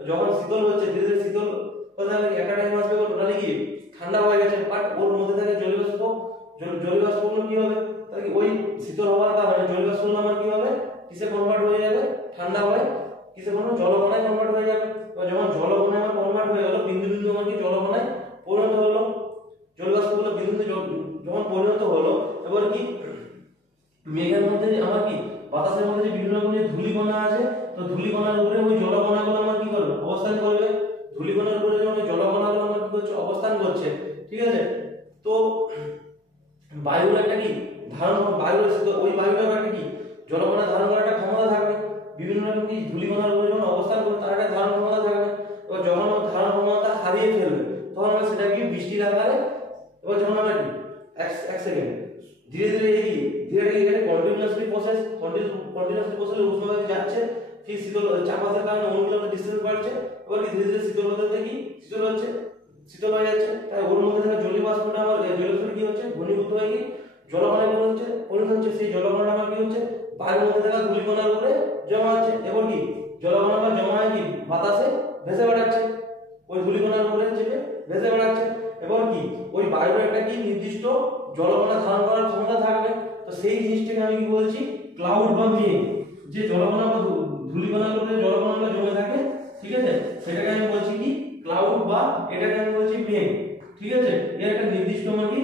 যখন শীতল হচ্ছে ধীরে ধীরে শীতল কথা একটা টাইম আসবে টোটালি কি ঠান্ডা হয়ে গেছে, বাট ওর মধ্যে থাকে জলীয় বাষ্পগুলো কি হবে, তাহলে কি ওই শীতল হওয়ার কারণে জলীয় বাষ্পগুলো আমার কি হবে কিসে কনভার্ট হয়ে যাবে, ঠান্ডা হয়ে কিসে জলকণায় কনভার্ট হয়ে যাবে। যখন জলকণায় আমার কনভার্ট হয়ে গেল, বিন্দু বিন্দু আমার কি জলকণায় পরিণত হলো, জলীয় বাষ্পগুলো বিন্দু যখন পরিণত হলো, এবার কি মেঘের মধ্যে আমার কি বাতাসের মধ্যে যে বিভিন্ন রকমের ধূলিকণা আছে, তো ধূলিকণার উপরে ওই জলকণাগুলো আমার কি করবে অবস্থান করবে, ধূলিকণার উপরে যখন ওই জলকণাগুলো আমার কি করছে অবস্থান করছে, ঠিক আছে। তো বায়ুর একটা কি ওই বায়ুর একটা কি জলকণা ধারণ করার একটা ক্ষমতা থাকবে, বিভিন্ন রকম কি ধূলিকণার উপরে যখন অবস্থান করবে তার একটা ধারণ ক্ষমতা থাকবে। এবার যখন ধারণ ক্ষমতা হারিয়ে ফেলবে তখন আমরা সেটা কি বৃষ্টির আকারে, এবার যখন আমরা কি এক সেকেন্ড ধীরে ধীরে এখানে কন্টিনিউয়াসলি প্রসেস উষ্ণ বায়ু যাচ্ছে, কি শীতল চাপ আসার কারণে অণুগুলোর ডিসটেন্স বাড়ছে, এবার কি ধীরে ধীরে শীতল হতে কি শীতল হয়ে যাচ্ছে। তাই ওর মধ্যে থাকা জলীয় বাষ্পটা আমার জলীয় বাষ্প কি হচ্ছে ঘনীভূত হয়ে কি জলকণায় পরিণত হচ্ছে, সেই জলকণাটা আমার কি হচ্ছে বায়ুর মধ্যে থাকা ধূলিকণার উপরে জমা হচ্ছে, এবং কি জলকণা জমা হয়ে কি বাতাসে ভেসে বেড়াচ্ছে, ওই ধূলিকণার উপরে চেপে ভেসে বেড়াচ্ছে। এবার কি ওই বায়ুর একটা কি নির্দিষ্ট জলকণা ধারণ করার ক্ষমতা থাকবে, তো সেই জিনিসটাকে আমি কি বলছি ক্লাউড বা মেঘ, যে জলকণা বা ধূলিকণার উপরে জলকণাগুলো জমে থাকে, ঠিক আছে, সেটাকে আমি বলছি কি ক্লাউড বা এটাকে আমি বলছি মেঘ, ঠিক আছে। এর একটা নির্দিষ্ট মানে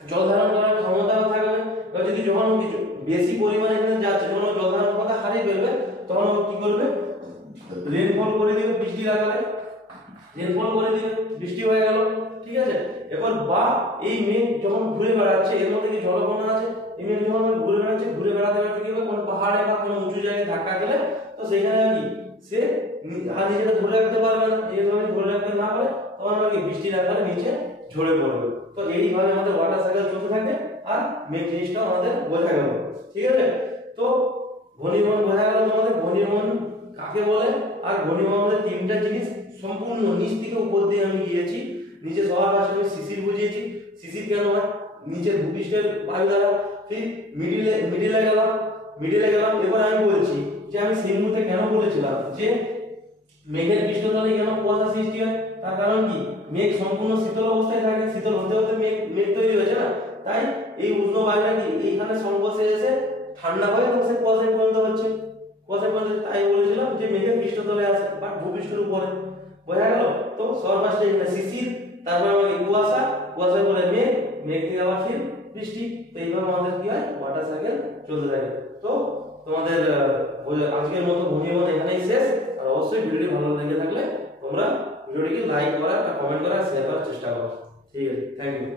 জল ধারণ করার ক্ষমতাও থাকবে। এবার যদি যখন বেশি পরিমাণে এখানে যাচ্ছে, যখন জল ধারণ ক্ষমতা হারিয়ে ফেলবে তখন ও কি করবে রেনফল করে দিবে, বৃষ্টির আকারে রেনফল করে দিবে, বৃষ্টি হয়ে গেল, ঠিক আছে। এবার বা এই মেঘ যখন ঘুরে বেড়াচ্ছে, এর মধ্যে কি জলকণা আছে, এই মেঘ যখন ঘুরে বেড়াচ্ছে, ঘুরে বেড়াতে কি হবে কোনো পাহাড়ে বা কোনো উঁচু জায়গায় ধাক্কা খেলে তো সেইখানে কি সে আর নিজেকে ধরে রাখতে পারবে না, এইভাবে ধরে রাখতে না পারে তখন আমার কি বৃষ্টির আকারে নিচে ঝরে পড়বে। তো এইভাবে আমাদের ওয়াটার সাইকেল চলতে থাকে, আর মেঘ জিনিসটাও আমাদের বোঝা গেল, ঠিক আছে। তো ঘনীভবন বোঝা গেল তোমাদের, ঘনীভবন কাকে বলে, আর ঘনীভবন আমাদের তিনটা জিনিস সম্পূর্ণ নিচ থেকে উপর দিয়ে আমি গিয়েছি, নিচে সবার পাশে আমি শিশির বুঝিয়েছি, শিশির কেন হয় নিচের ভূপৃষ্ঠের বায়ু দ্বারা, ঠিক মিডিলে গেলাম। এবার আমি বলছি যে আমি সেই মুহূর্তে কেন বলেছিলাম যে মেঘের পৃষ্ঠতলে কেন কুয়াশা সৃষ্টি হয়, তার কারণ কি মেঘ সম্পূর্ণ শীতল অবস্থায় থাকে, শীতল হতে হতে মেঘ তৈরি হয়েছে না, তাই এই উষ্ণ বায়ুটা কি এইখানে সংঘর্ষে এসে ঠান্ডা হয়ে সে কুয়াশায় পরিণত হচ্ছে, তাই বলেছিলাম যে মেঘের পৃষ্ঠতলে আছে বাট ভূপৃষ্ঠের উপরে, বোঝা গেল। তো সর্বাস্টে এখানে শিশির, তারপর আমাদের কুয়াশার পরে মেঘ থেকে আবার ফির বৃষ্টি, তো এইভাবে আমাদের কি হয় ওয়াটার সাইকেল চলতে থাকে। তো তোমাদের আজকের মতো ঘনীভবন এখানেই শেষ। আর অবশ্যই ভিডিওটি ভালো লেগে থাকলে তোমরা ভিডিওটিকে লাইক করা, কমেন্ট করা, শেয়ার করার চেষ্টা করো। ঠিক আছে, থ্যাংক ইউ।